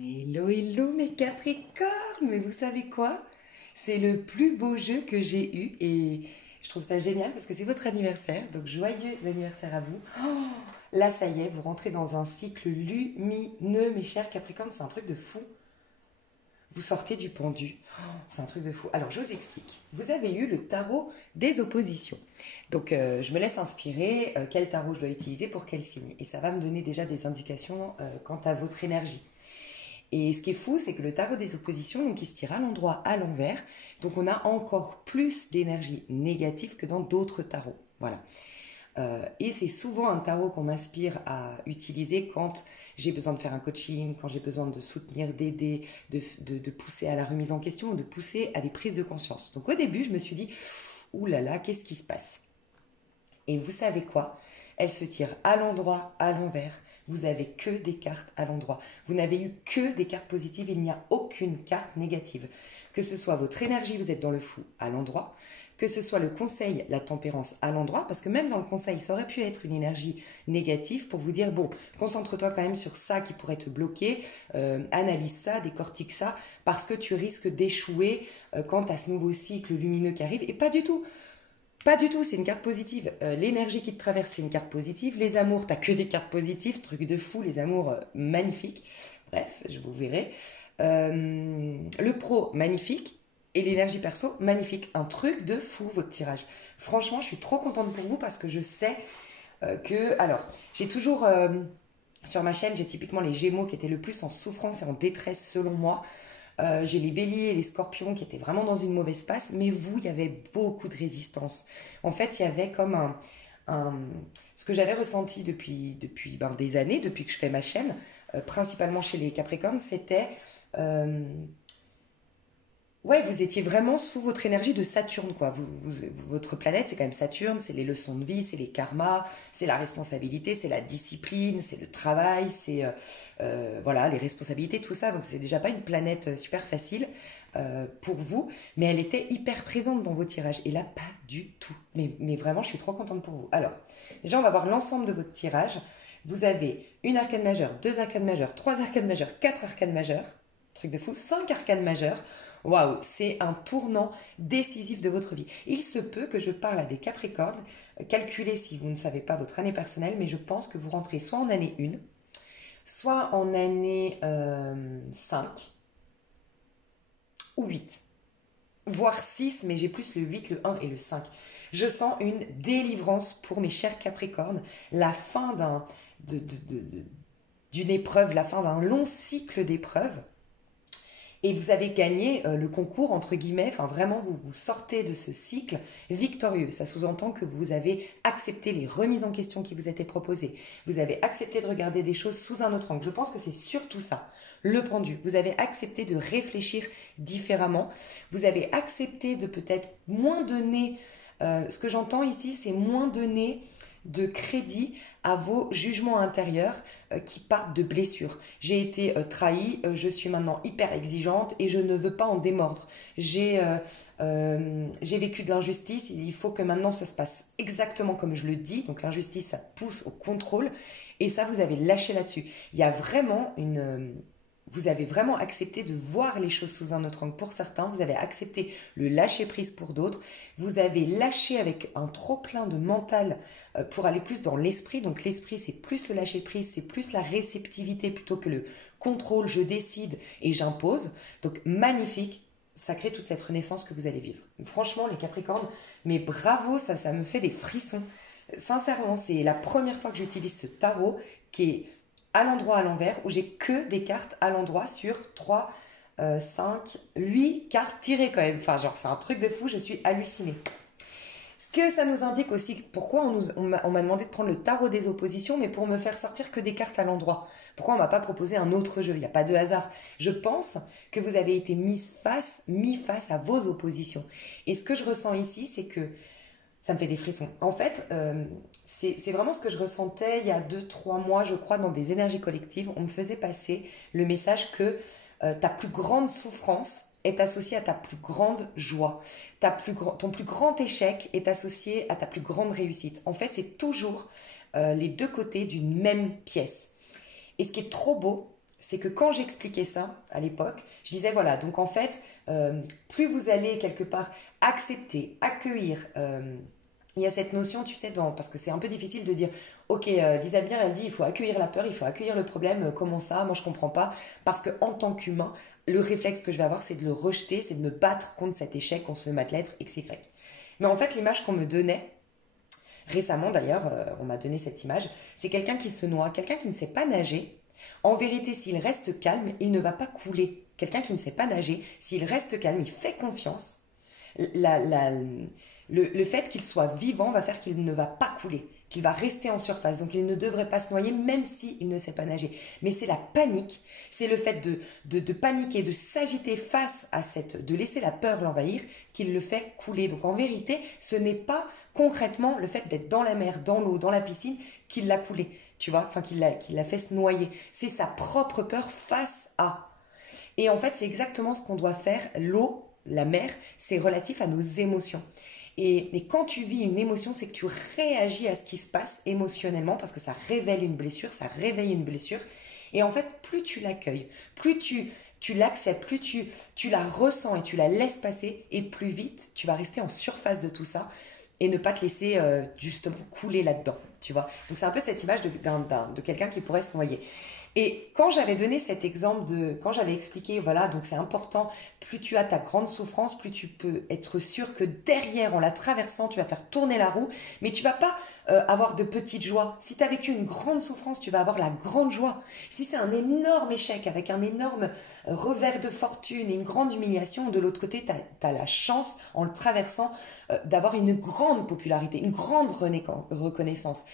Hello, hello mes Capricornes, mais vous savez quoi? C'est le plus beau jeu que j'ai eu et je trouve ça génial parce que c'est votre anniversaire, donc joyeux anniversaire à vous. Oh, là, ça y est, vous rentrez dans un cycle lumineux, mes chers Capricornes, c'est un truc de fou. Vous sortez du pendu, oh, c'est un truc de fou. Alors, je vous explique. Vous avez eu le tarot des oppositions. Donc, je me laisse inspirer quel tarot je dois utiliser pour quel signe. Et ça va me donner déjà des indications quant à votre énergie. Et ce qui est fou, c'est que le tarot des oppositions, donc il se tire à l'endroit, à l'envers. Donc on a encore plus d'énergie négative que dans d'autres tarots. Voilà. Et c'est souvent un tarot qu'on m'inspire à utiliser quand j'ai besoin de faire un coaching, quand j'ai besoin de soutenir, d'aider, de pousser à la remise en question, de pousser à des prises de conscience. Donc au début, je me suis dit, ouh là là, qu'est-ce qui se passe? Et vous savez quoi? Elle se tire à l'endroit, à l'envers. Vous avez que des cartes à l'endroit. Vous n'avez eu que des cartes positives, il n'y a aucune carte négative. Que ce soit votre énergie, vous êtes dans le fou à l'endroit. Que ce soit le conseil, la tempérance à l'endroit, parce que même dans le conseil, ça aurait pu être une énergie négative pour vous dire, bon, concentre-toi quand même sur ça qui pourrait te bloquer, analyse ça, décortique ça, parce que tu risques d'échouer quant à ce nouveau cycle lumineux qui arrive. Et pas du tout. Pas du tout, c'est une carte positive. L'énergie qui te traverse, c'est une carte positive. Les amours, t'as que des cartes positives, truc de fou, les amours magnifiques. Bref, je vous verrai. Le pro, magnifique. Et l'énergie perso, magnifique. Un truc de fou, votre tirage. Franchement, je suis trop contente pour vous parce que je sais que... Alors, j'ai toujours... sur ma chaîne, j'ai typiquement les Gémeaux qui étaient le plus en souffrance et en détresse selon moi. J'ai les béliers et les scorpions qui étaient vraiment dans une mauvaise passe, mais vous, il y avait beaucoup de résistance. En fait, il y avait comme un- ce que j'avais ressenti depuis des années, depuis que je fais ma chaîne, principalement chez les Capricornes, c'était euh, ouais, vous étiez vraiment sous votre énergie de Saturne, quoi. Votre planète, c'est quand même Saturne, c'est les leçons de vie, c'est les karmas, c'est la responsabilité, c'est la discipline, c'est le travail, c'est voilà, les responsabilités, tout ça. Donc c'est déjà pas une planète super facile pour vous, mais elle était hyper présente dans vos tirages. Et là, pas du tout. Mais vraiment, je suis trop contente pour vous. Alors, déjà, on va voir l'ensemble de votre tirage. Vous avez une arcane majeure, deux arcanes majeures, trois arcanes majeures, quatre arcanes majeures. Truc de fou, cinq arcanes majeures. Waouh, c'est un tournant décisif de votre vie. Il se peut que je parle à des Capricornes, calculez si vous ne savez pas votre année personnelle, mais je pense que vous rentrez soit en année 1, soit en année 5 ou 8, voire 6, mais j'ai plus le 8, le 1 et le 5. Je sens une délivrance pour mes chers Capricornes, la fin d'une épreuve, la fin d'un long cycle d'épreuves. Et vous avez gagné le concours, entre guillemets, enfin vraiment, vous sortez de ce cycle victorieux. Ça sous-entend que vous avez accepté les remises en question qui vous étaient proposées. Vous avez accepté de regarder des choses sous un autre angle. Je pense que c'est surtout ça, le pendu. Vous avez accepté de réfléchir différemment. Vous avez accepté de peut-être moins donner, ce que j'entends ici, c'est moins donner de crédit à vos jugements intérieurs qui partent de blessures. J'ai été trahie, je suis maintenant hyper exigeante et je ne veux pas en démordre. J'ai vécu de l'injustice, il faut que maintenant ça se passe exactement comme je le dis. Donc l'injustice, ça pousse au contrôle et ça, vous avez lâché là-dessus. Il y a vraiment vous avez vraiment accepté de voir les choses sous un autre angle pour certains, vous avez accepté le lâcher-prise pour d'autres, vous avez lâché avec un trop-plein de mental pour aller plus dans l'esprit. Donc l'esprit, c'est plus le lâcher-prise, c'est plus la réceptivité plutôt que le contrôle, je décide et j'impose. Donc magnifique, ça crée toute cette renaissance que vous allez vivre. Franchement, les Capricornes, mais bravo, ça me fait des frissons. Sincèrement, c'est la première fois que j'utilise ce tarot qui est à l'endroit, à l'envers, où j'ai que des cartes à l'endroit sur 3, 5, 8 cartes tirées quand même. Enfin, genre, c'est un truc de fou, je suis hallucinée. Ce que ça nous indique aussi, pourquoi on m'a demandé de prendre le tarot des oppositions, mais pour me faire sortir que des cartes à l'endroit. Pourquoi on m'a pas proposé un autre jeu? Il n'y a pas de hasard. Je pense que vous avez été mis face à vos oppositions. Et ce que je ressens ici, c'est que ça me fait des frissons. En fait, c'est vraiment ce que je ressentais il y a 2, 3 mois, je crois, dans des énergies collectives. On me faisait passer le message que ta plus grande souffrance est associée à ta plus grande joie. Ton plus grand échec est associé à ta plus grande réussite. En fait, c'est toujours les deux côtés d'une même pièce. Et ce qui est trop beau, c'est que quand j'expliquais ça à l'époque, je disais voilà, donc en fait, plus vous allez quelque part accepter, accueillir, il y a cette notion, tu sais, parce que c'est un peu difficile de dire, ok, Lisa bien, elle dit, il faut accueillir la peur, il faut accueillir le problème, comment ça, moi je comprends pas, parce que en tant qu'humain, le réflexe que je vais avoir, c'est de le rejeter, c'est de me battre contre cet échec, contre ce mat-lettre, XY. Mais en fait, l'image qu'on me donnait, récemment d'ailleurs, on m'a donné cette image, c'est quelqu'un qui se noie, quelqu'un qui ne sait pas nager. En vérité, s'il reste calme, il ne va pas couler. Quelqu'un qui ne sait pas nager, s'il reste calme, il fait confiance, le fait qu'il soit vivant va faire qu'il ne va pas couler, qu'il va rester en surface. Donc il ne devrait pas se noyer même s'il ne sait pas nager. Mais c'est la panique, c'est le fait de paniquer, de s'agiter face à de laisser la peur l'envahir qui le fait couler. Donc en vérité, ce n'est pas concrètement le fait d'être dans la mer, dans l'eau, dans la piscine qui l'a coulé, tu vois, enfin qui l'a fait se noyer. C'est sa propre peur face à. Et en fait, c'est exactement ce qu'on doit faire. L'eau, la mer, c'est relatif à nos émotions. Et quand tu vis une émotion, c'est que tu réagis à ce qui se passe émotionnellement parce que ça révèle une blessure, ça réveille une blessure. Et en fait, plus tu l'accueilles, plus tu l'acceptes, plus tu la ressens et tu la laisses passer, et plus vite tu vas rester en surface de tout ça et ne pas te laisser justement couler là-dedans, tu vois. Donc c'est un peu cette image de quelqu'un qui pourrait se noyer. Et quand j'avais donné cet exemple quand j'avais expliqué, voilà, donc c'est important, plus tu as ta grande souffrance, plus tu peux être sûr que derrière, en la traversant, tu vas faire tourner la roue, mais tu vas pas avoir de petites joies. Si tu as vécu une grande souffrance, tu vas avoir la grande joie. Si c'est un énorme échec avec un énorme revers de fortune et une grande humiliation, de l'autre côté, tu as la chance, en le traversant, d'avoir une grande popularité, une grande reconnaissance.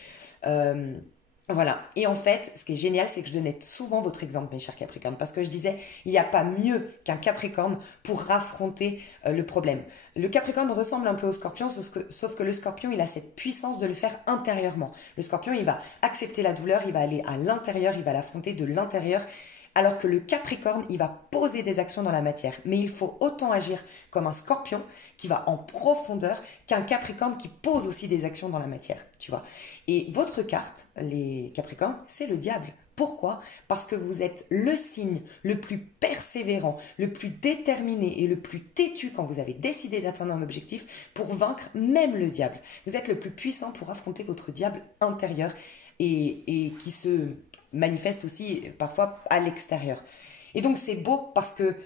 Voilà. Et en fait, ce qui est génial, c'est que je donnais souvent votre exemple, mes chers Capricornes, parce que je disais, il n'y a pas mieux qu'un Capricorne pour affronter le problème. Le Capricorne ressemble un peu au Scorpion, sauf que le Scorpion, il a cette puissance de le faire intérieurement. Le Scorpion, il va accepter la douleur, il va aller à l'intérieur, il va l'affronter de l'intérieur. Alors que le Capricorne, il va poser des actions dans la matière. Mais il faut autant agir comme un Scorpion qui va en profondeur qu'un Capricorne qui pose aussi des actions dans la matière, tu vois. Et votre carte, les Capricornes, c'est le diable. Pourquoi? Parce que vous êtes le signe le plus persévérant, le plus déterminé et le plus têtu quand vous avez décidé d'atteindre un objectif pour vaincre même le diable. Vous êtes le plus puissant pour affronter votre diable intérieur et qui se manifeste aussi parfois à l'extérieur. Et donc c'est beau parce que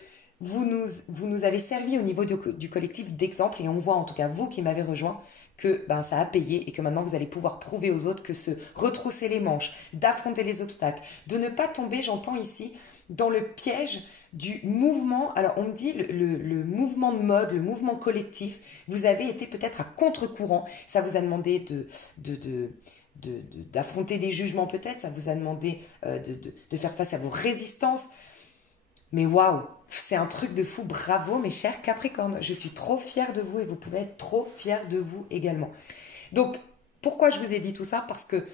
vous nous avez servi au niveau du collectif d'exemple, et on voit en tout cas vous qui m'avez rejoint que ça a payé et que maintenant vous allez pouvoir prouver aux autres que se retrousser les manches, d'affronter les obstacles, de ne pas tomber, j'entends ici, dans le piège du mouvement. Alors on me dit le mouvement de mode, le mouvement collectif, vous avez été peut-être à contre-courant, ça vous a demandé d'affronter des jugements peut-être, ça vous a demandé de faire face à vos résistances. Mais waouh, c'est un truc de fou, bravo mes chers Capricornes, je suis trop fière de vous et vous pouvez être trop fiers de vous également. Donc, pourquoi je vous ai dit tout ça? Parce que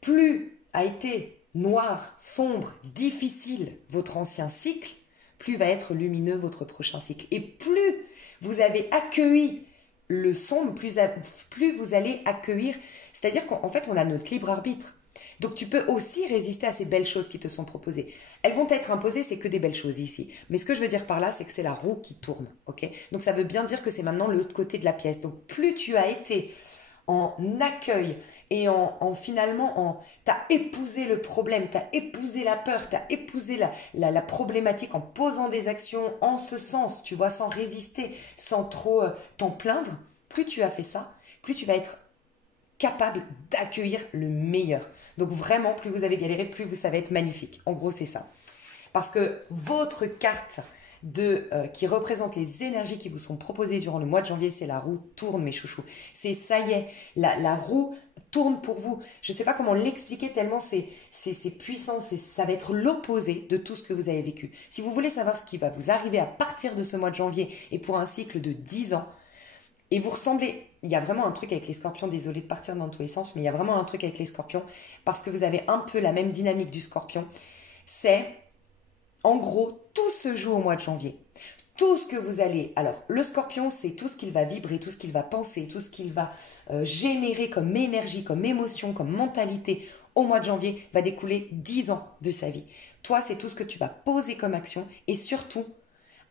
plus a été noir, sombre, difficile votre ancien cycle, plus va être lumineux votre prochain cycle. Et plus vous avez accueilli le sombre, plus vous allez accueillir, c'est-à-dire qu'en fait on a notre libre arbitre. Donc tu peux aussi résister à ces belles choses qui te sont proposées. Elles vont être imposées, c'est que des belles choses ici. Mais ce que je veux dire par là, c'est que c'est la roue qui tourne, ok? Donc ça veut bien dire que c'est maintenant l'autre côté de la pièce. Donc plus tu as été en accueil et t'as épousé le problème, t'as épousé la peur, t'as épousé la problématique en posant des actions en ce sens, tu vois, sans résister, sans trop t'en plaindre. Plus tu as fait ça, plus tu vas être capable d'accueillir le meilleur. Donc vraiment, plus vous avez galéré, plus vous savez être magnifique. En gros, c'est ça. Parce que votre carte qui représente les énergies qui vous sont proposées durant le mois de janvier, c'est la roue tourne, mes chouchous. C'est ça y est, la roue tourne pour vous. Je ne sais pas comment l'expliquer tellement c'est puissant, ça va être l'opposé de tout ce que vous avez vécu. Si vous voulez savoir ce qui va vous arriver à partir de ce mois de janvier et pour un cycle de 10 ans, et vous ressemblez, il y a vraiment un truc avec les scorpions, désolé de partir dans tous les sens, mais il y a vraiment un truc avec les scorpions, parce que vous avez un peu la même dynamique du scorpion. C'est, en gros, tout se joue au mois de janvier. Tout ce que vous allez... Alors, le scorpion, c'est tout ce qu'il va vibrer, tout ce qu'il va penser, tout ce qu'il va générer comme énergie, comme émotion, comme mentalité au mois de janvier, va découler 10 ans de sa vie. Toi, c'est tout ce que tu vas poser comme action et surtout,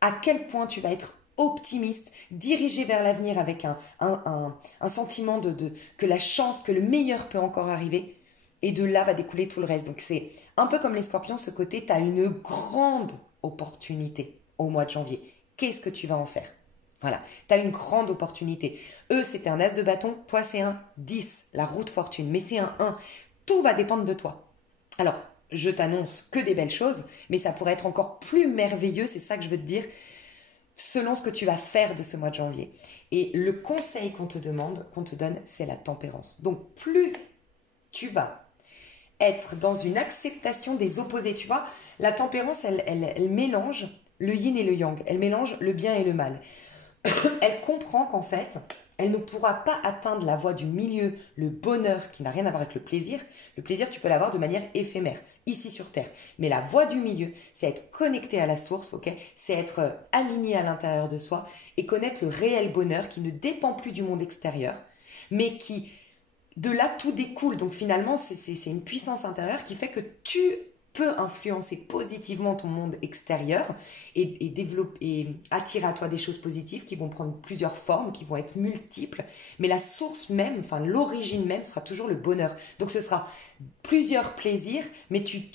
à quel point tu vas être optimiste, dirigé vers l'avenir avec un sentiment que la chance, que le meilleur peut encore arriver. Et de là va découler tout le reste. Donc c'est un peu comme les scorpions, ce côté, tu as une grande opportunité au mois de janvier. Qu'est-ce que tu vas en faire? Voilà, tu as une grande opportunité. Eux, c'était un as de bâton, toi c'est un 10, la roue de fortune, mais c'est un 1. Tout va dépendre de toi. Alors, je t'annonce que des belles choses, mais ça pourrait être encore plus merveilleux, c'est ça que je veux te dire, selon ce que tu vas faire de ce mois de janvier. Et le conseil qu'on te demande, qu'on te donne, c'est la tempérance. Donc, plus tu vas être dans une acceptation des opposés. Tu vois, la tempérance, elle mélange le yin et le yang. Elle mélange le bien et le mal. Elle comprend qu'en fait, elle ne pourra pas atteindre la voie du milieu, le bonheur qui n'a rien à voir avec le plaisir. Le plaisir, tu peux l'avoir de manière éphémère, ici sur Terre. Mais la voie du milieu, c'est être connecté à la source, ok? C'est être aligné à l'intérieur de soi et connaître le réel bonheur qui ne dépend plus du monde extérieur, mais qui de là, tout découle. Donc finalement, c'est une puissance intérieure qui fait que tu peux influencer positivement ton monde extérieur et développer, et attirer à toi des choses positives qui vont prendre plusieurs formes, qui vont être multiples. Mais la source même, enfin l'origine même sera toujours le bonheur. Donc ce sera plusieurs plaisirs, mais tu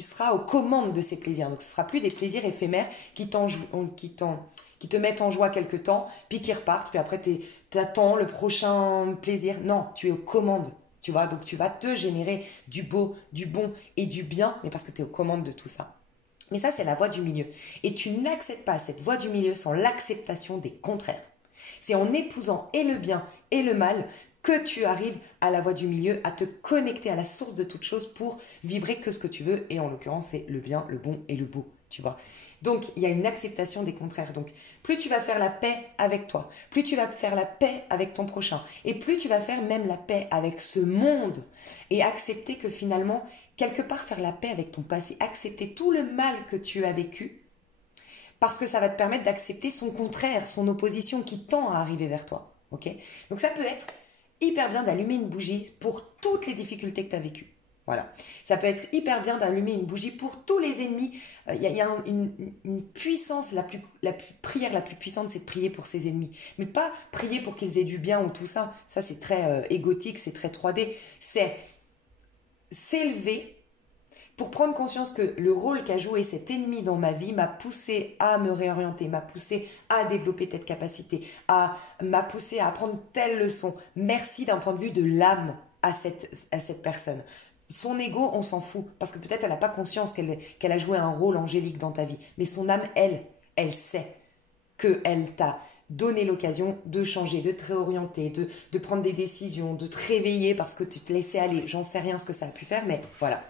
seras aux commandes de ces plaisirs. Donc ce ne sera plus des plaisirs éphémères qui te mettent en joie quelque temps, puis qui repartent, puis après tu attends le prochain plaisir. Non, tu es aux commandes, tu vois. Donc tu vas te générer du beau, du bon et du bien, mais parce que tu es aux commandes de tout ça. Mais ça, c'est la voie du milieu. Et tu n'accèdes pas cette voie du milieu sans l'acceptation des contraires. C'est en épousant et le bien et le mal que tu arrives à la voie du milieu, à te connecter à la source de toute chose pour vibrer que ce que tu veux. Et en l'occurrence, c'est le bien, le bon et le beau, tu vois. Donc, il y a une acceptation des contraires. Donc, plus tu vas faire la paix avec toi, plus tu vas faire la paix avec ton prochain, et plus tu vas faire même la paix avec ce monde, et accepter que finalement, quelque part, faire la paix avec ton passé, accepter tout le mal que tu as vécu, parce que ça va te permettre d'accepter son contraire, son opposition qui tend à arriver vers toi. Ok? Donc, ça peut être hyper bien d'allumer une bougie pour toutes les difficultés que tu as vécues. Voilà. Ça peut être hyper bien d'allumer une bougie pour tous les ennemis. Il y a une puissance, prière la plus puissante, c'est de prier pour ses ennemis. Mais pas prier pour qu'ils aient du bien ou tout ça. Ça, c'est très égotique, c'est très 3D. C'est s'élever pour prendre conscience que le rôle qu'a joué cet ennemi dans ma vie m'a poussé à me réorienter, m'a poussé à développer telle capacité, m'a poussé à apprendre telle leçon. Merci d'un point de vue de l'âme à cette personne. Son ego, on s'en fout, parce que peut-être elle n'a pas conscience qu'elle a joué un rôle angélique dans ta vie. Mais son âme, elle sait qu'elle t'a donné l'occasion de changer, de te réorienter, de prendre des décisions, de te réveiller parce que tu te laissais aller. J'en sais rien ce que ça a pu faire, mais voilà.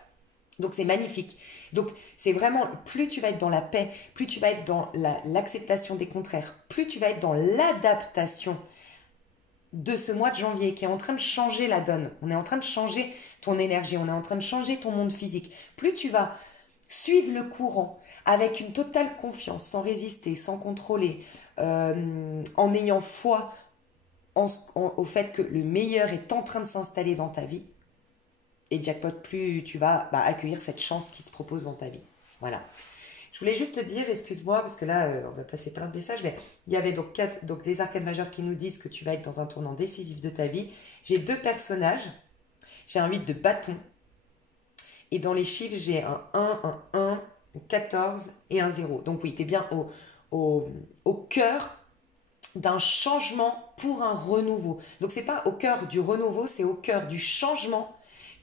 Donc c'est magnifique. Donc c'est vraiment, plus tu vas être dans la paix, plus tu vas être dans l'acceptation des contraires, plus tu vas être dans l'adaptation de ce mois de janvier qui est en train de changer la donne. On est en train de changer ton énergie, on est en train de changer ton monde physique. Plus tu vas suivre le courant avec une totale confiance, sans résister, sans contrôler, en ayant foi au fait que le meilleur est en train de s'installer dans ta vie, et jackpot, plus tu vas accueillir cette chance qui se propose dans ta vie. Voilà. Je voulais juste te dire, excuse-moi, parce que là, on va passer plein de messages, mais il y avait donc des arcades majeures qui nous disent que tu vas être dans un tournant décisif de ta vie. J'ai 2 personnages. J'ai un 8 de bâton. Et dans les chiffres, j'ai un 1, un 14 et un 0. Donc oui, tu es bien au cœur d'un changement pour un renouveau. Donc c'est pas au cœur du renouveau, c'est au cœur du changement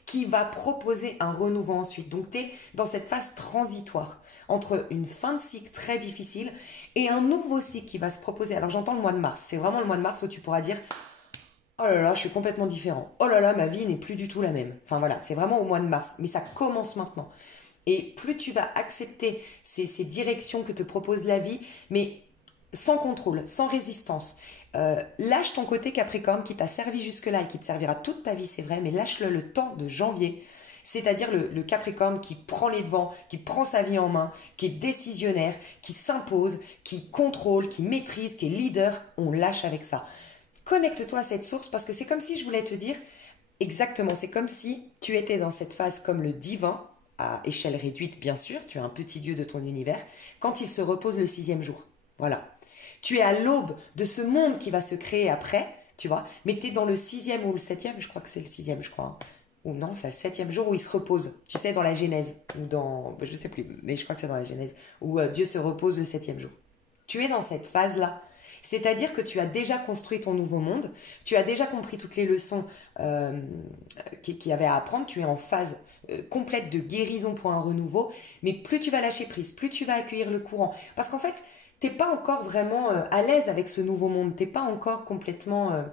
qui va proposer un renouveau ensuite. Donc tu es dans cette phase transitoire entre une fin de cycle très difficile et un nouveau cycle qui va se proposer. Alors j'entends le mois de mars, c'est vraiment le mois de mars où tu pourras dire « Oh là là, je suis complètement différent. Oh là là, ma vie n'est plus du tout la même. » Enfin voilà, c'est vraiment au mois de mars, mais ça commence maintenant. Et plus tu vas accepter ces directions que te propose la vie, mais sans contrôle, sans résistance. Lâche ton côté Capricorne qui t'a servi jusque-là et qui te servira toute ta vie, c'est vrai, mais lâche-le le temps de janvier. C'est-à-dire le Capricorne qui prend les devants, qui prend sa vie en main, qui est décisionnaire, qui s'impose, qui contrôle, qui maîtrise, qui est leader. On lâche avec ça. Connecte-toi à cette source parce que c'est comme si je voulais te dire, Exactement, c'est comme si tu étais dans cette phase comme le divin, à échelle réduite bien sûr, tu es un petit dieu de ton univers, quand il se repose le sixième jour. Voilà. Tu es à l'aube de ce monde qui va se créer après, tu vois, mais tu es dans le sixième ou le septième, je crois que c'est le sixième, je crois. Hein. Ou non, c'est le septième jour où il se repose. Tu sais, dans la Genèse, ou dans... Je sais plus, mais je crois que c'est dans la Genèse, où Dieu se repose le septième jour. Tu es dans cette phase-là. C'est-à-dire que tu as déjà construit ton nouveau monde, tu as déjà compris toutes les leçons qu'il y avait à apprendre, tu es en phase complète de guérison pour un renouveau, mais plus tu vas lâcher prise, plus tu vas accueillir le courant. Parce qu'en fait, t'es pas encore vraiment à l'aise avec ce nouveau monde, t'es pas encore complètement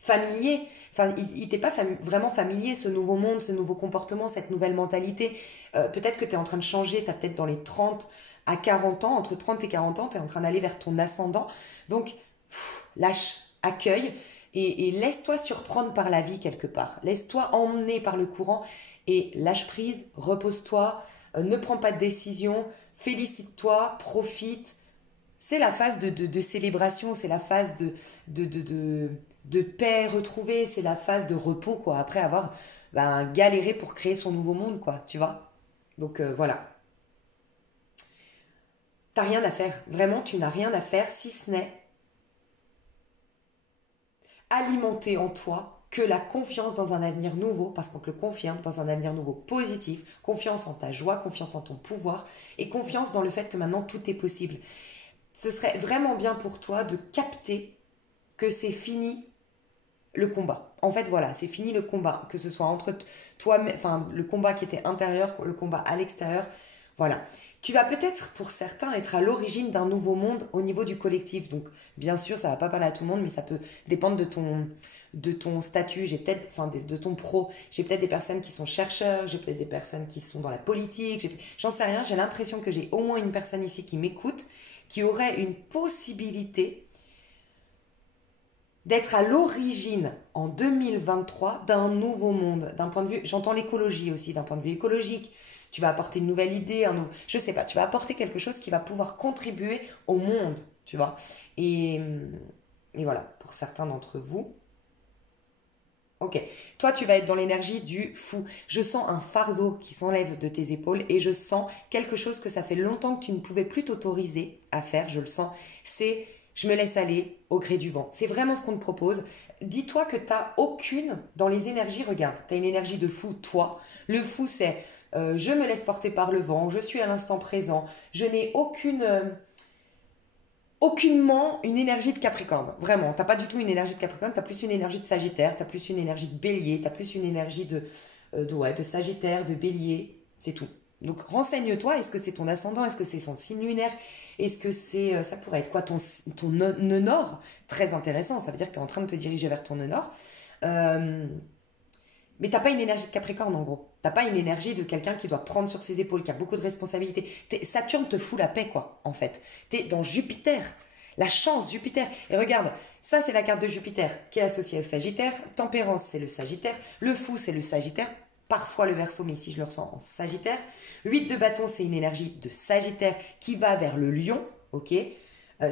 familier, enfin il t'est pas vraiment familier ce nouveau monde, ce nouveau comportement, cette nouvelle mentalité. Peut-être que tu es en train de changer, tu as peut-être dans les 30 à 40 ans, entre 30 et 40 ans, tu es en train d'aller vers ton ascendant. Donc lâche, accueille et laisse-toi surprendre par la vie quelque part. Laisse-toi emmener par le courant et lâche prise, repose-toi, ne prends pas de décision, félicite-toi, profite. C'est la phase de célébration, c'est la phase de paix retrouvée, c'est la phase de repos, quoi, après avoir galéré pour créer son nouveau monde, quoi, tu vois. Donc voilà, t'as rien à faire, vraiment, tu n'as rien à faire si ce n'est alimenter en toi que la confiance dans un avenir nouveau, parce qu'on te le confirme, dans un avenir nouveau positif, confiance en ta joie, confiance en ton pouvoir et confiance dans le fait que maintenant tout est possible. Ce serait vraiment bien pour toi de capter que c'est fini le combat. En fait, voilà, c'est fini le combat, que ce soit entre toi, enfin, le combat qui était intérieur, le combat à l'extérieur. Voilà. Tu vas peut-être, pour certains, être à l'origine d'un nouveau monde au niveau du collectif. Donc, bien sûr, ça va pas parler à tout le monde, mais ça peut dépendre de ton statut. J'ai peut-être, enfin, de ton pro. J'ai peut-être des personnes qui sont chercheurs, j'ai peut-être des personnes qui sont dans la politique. J'en sais rien. J'ai l'impression que j'ai au moins une personne ici qui m'écoute, qui aurait une possibilité d'être à l'origine en 2023 d'un nouveau monde, d'un point de vue, j'entends l'écologie aussi, d'un point de vue écologique, tu vas apporter une nouvelle idée, je sais pas, tu vas apporter quelque chose qui va pouvoir contribuer au monde, tu vois. Et, et voilà, pour certains d'entre vous. Ok, toi tu vas être dans l'énergie du fou. Je sens un fardeau qui s'enlève de tes épaules et je sens quelque chose que ça fait longtemps que tu ne pouvais plus t'autoriser à faire, je le sens. C'est je me laisse aller au gré du vent. C'est vraiment ce qu'on te propose. Dis-toi que tu n'as aucune, dans les énergies, regarde, tu as une énergie de fou, toi. Le fou c'est je me laisse porter par le vent, je suis à l'instant présent, je n'ai aucunement une énergie de Capricorne. Vraiment, t'as pas du tout une énergie de Capricorne, t'as plus une énergie de Sagittaire, t'as plus une énergie de Bélier, t'as plus une énergie de Sagittaire, de Bélier, c'est tout. Donc renseigne-toi, est-ce que c'est ton ascendant, est-ce que c'est son signe lunaire, est-ce que c'est, ça pourrait être quoi ton nœud nord. Très intéressant, ça veut dire que tu es en train de te diriger vers ton nœud nord. Mais t'as pas une énergie de Capricorne en gros. T'as pas une énergie de quelqu'un qui doit prendre sur ses épaules, qui a beaucoup de responsabilités. Saturne te fout la paix quoi, en fait. T'es dans Jupiter. La chance, Jupiter. Et regarde, ça c'est la carte de Jupiter qui est associée au Sagittaire. Tempérance, c'est le Sagittaire. Le fou, c'est le Sagittaire. Parfois le Verseau, mais ici je le ressens en Sagittaire. 8 de bâton, c'est une énergie de Sagittaire qui va vers le Lion. Ok.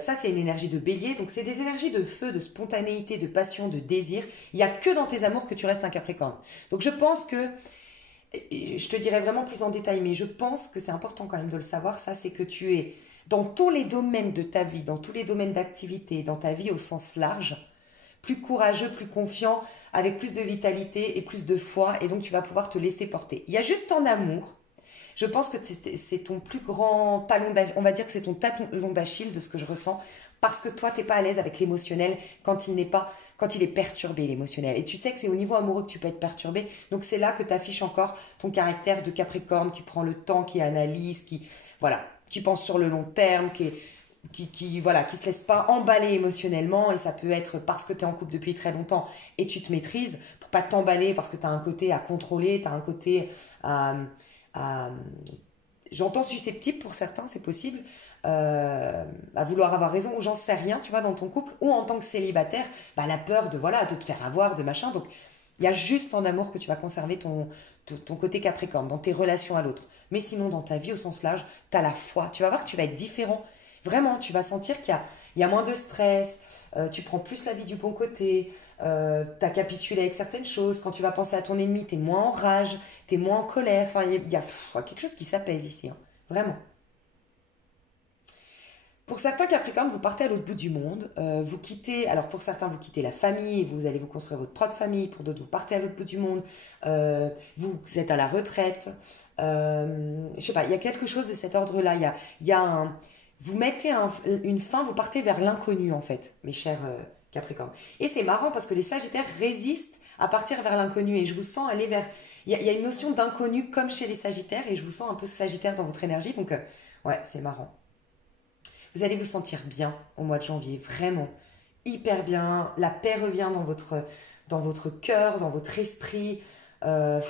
Ça, c'est une énergie de Bélier. Donc, c'est des énergies de feu, de spontanéité, de passion, de désir. Il n'y a que dans tes amours que tu restes un Capricorne. Donc, je pense que, je te dirai vraiment plus en détail, mais je pense que c'est important quand même de le savoir, ça, c'est que tu es dans tous les domaines de ta vie, dans tous les domaines d'activité, dans ta vie au sens large, plus courageux, plus confiant, avec plus de vitalité et plus de foi. Et donc, tu vas pouvoir te laisser porter. Il y a juste en amour. Je pense que c'est ton plus grand talon d'Achille, on va dire que c'est ton talon d'Achille de ce que je ressens, parce que toi, tu n'es pas à l'aise avec l'émotionnel quand il est perturbé, l'émotionnel. Et tu sais que c'est au niveau amoureux que tu peux être perturbé, donc c'est là que tu affiches encore ton caractère de Capricorne qui prend le temps, qui analyse, qui pense sur le long terme, qui se laisse pas emballer émotionnellement, et ça peut être parce que tu es en couple depuis très longtemps et tu te maîtrises, pour pas t'emballer parce que tu as un côté à contrôler, tu as un côté j'entends susceptible pour certains, c'est possible, à vouloir avoir raison, ou j'en sais rien, tu vois, dans ton couple, ou en tant que célibataire, la peur de te faire avoir, de machin. Donc, il y a juste en amour que tu vas conserver ton côté Capricorne, dans tes relations à l'autre. Mais sinon, dans ta vie au sens large, tu as la foi. Tu vas voir que tu vas être différent. Vraiment, tu vas sentir qu'il y a moins de stress, tu prends plus la vie du bon côté, t'as capitulé avec certaines choses. Quand tu vas penser à ton ennemi, t'es moins en rage, t'es moins en colère. Enfin, il y a quelque chose qui s'apaise ici, hein. Vraiment. Pour certains Capricornes, vous partez à l'autre bout du monde. Vous quittez, alors pour certains, vous quittez la famille, vous allez vous construire votre propre famille. Pour d'autres, vous partez à l'autre bout du monde. Vous êtes à la retraite. Je sais pas, il y a quelque chose de cet ordre-là. Il y a vous mettez une fin, vous partez vers l'inconnu en fait, mes chers Capricornes. Et c'est marrant parce que les Sagittaires résistent à partir vers l'inconnu et je vous sens aller vers. Il y a une notion d'inconnu comme chez les Sagittaires et je vous sens un peu Sagittaire dans votre énergie. Donc, ouais, c'est marrant. Vous allez vous sentir bien au mois de janvier, vraiment hyper bien. La paix revient dans votre cœur, dans votre esprit. Je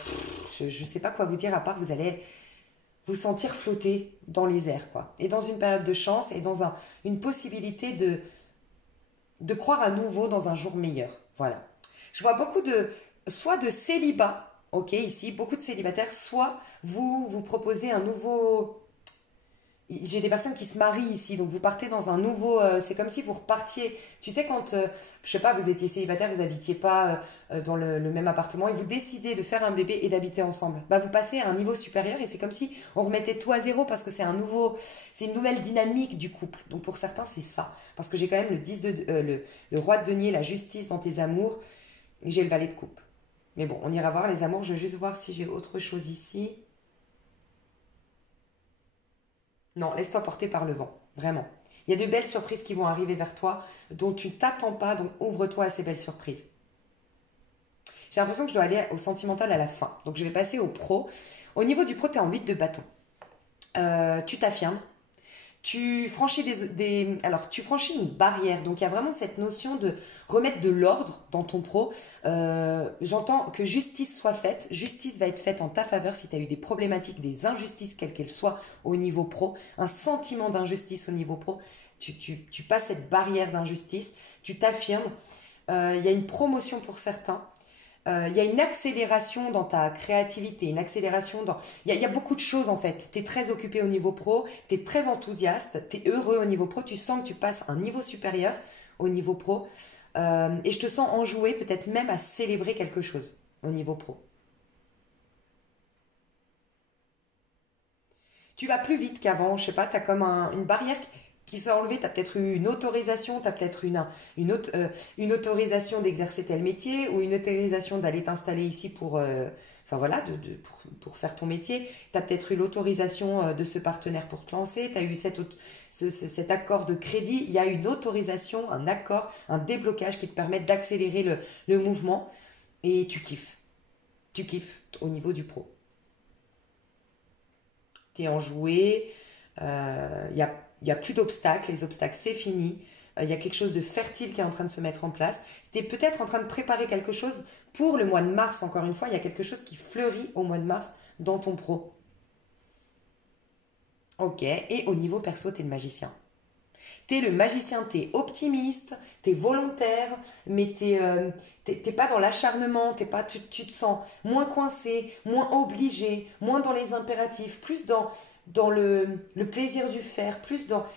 ne sais pas quoi vous dire à part vous allez vous sentir flotter dans les airs, quoi. Et dans une période de chance et dans une possibilité de croire à nouveau dans un jour meilleur. Voilà. Je vois beaucoup soit de célibat, ok, ici, beaucoup de célibataires, soit vous proposez un nouveau. J'ai des personnes qui se marient ici, donc vous partez dans un nouveau. C'est comme si vous repartiez. Tu sais, quand, je sais pas, vous étiez célibataire, vous habitiez pas dans le même appartement et vous décidez de faire un bébé et d'habiter ensemble. Bah, vous passez à un niveau supérieur et c'est comme si on remettait tout à zéro parce que c'est une nouvelle dynamique du couple. Donc pour certains, c'est ça. Parce que j'ai quand même le roi de denier, la justice dans tes amours et j'ai le valet de coupe. Mais bon, on ira voir les amours. Je vais juste voir si j'ai autre chose ici. Non, laisse-toi porter par le vent, vraiment. Il y a de belles surprises qui vont arriver vers toi, dont tu ne t'attends pas, donc ouvre-toi à ces belles surprises. J'ai l'impression que je dois aller au sentimental à la fin, donc je vais passer au pro. Au niveau du pro, tu es en 8 de bâton. Tu t'affirmes, tu franchis une barrière. Donc il y a vraiment cette notion de remettre de l'ordre dans ton pro. J'entends que justice soit faite. Justice va être faite en ta faveur si tu as eu des problématiques, des injustices, quelles qu'elles soient au niveau pro. Un sentiment d'injustice au niveau pro. Tu passes cette barrière d'injustice. Tu t'affirmes. Il y a une promotion pour certains. Il y a une accélération dans ta créativité, une accélération dans. Il y a beaucoup de choses en fait. Tu es très occupé au niveau pro, tu es très enthousiaste, tu es heureux au niveau pro, tu sens que tu passes un niveau supérieur au niveau pro. Et je te sens enjoué, peut-être même à célébrer quelque chose au niveau pro. Tu vas plus vite qu'avant, je sais pas, tu as comme une barrière qui s'est enlevée, tu as peut-être eu une autorisation, tu as peut-être une autorisation d'exercer tel métier ou une autorisation d'aller t'installer ici enfin voilà, pour faire ton métier. Tu as peut-être eu l'autorisation de ce partenaire pour te lancer, tu as eu cet accord de crédit, il y a une autorisation, un accord, un déblocage qui te permet d'accélérer le mouvement et tu kiffes. Tu kiffes au niveau du pro. Tu es enjoué, il y a plus d'obstacles, les obstacles c'est fini, il y a quelque chose de fertile qui est en train de se mettre en place. Tu es peut-être en train de préparer quelque chose pour le mois de mars, encore une fois, il y a quelque chose qui fleurit au mois de mars dans ton pro. Ok, et au niveau perso, tu es le magicien. T'es le magicien, t'es optimiste, t'es volontaire, mais t'es pas dans l'acharnement, tu te sens moins coincé, moins obligé, moins dans les impératifs, plus dans le plaisir du faire,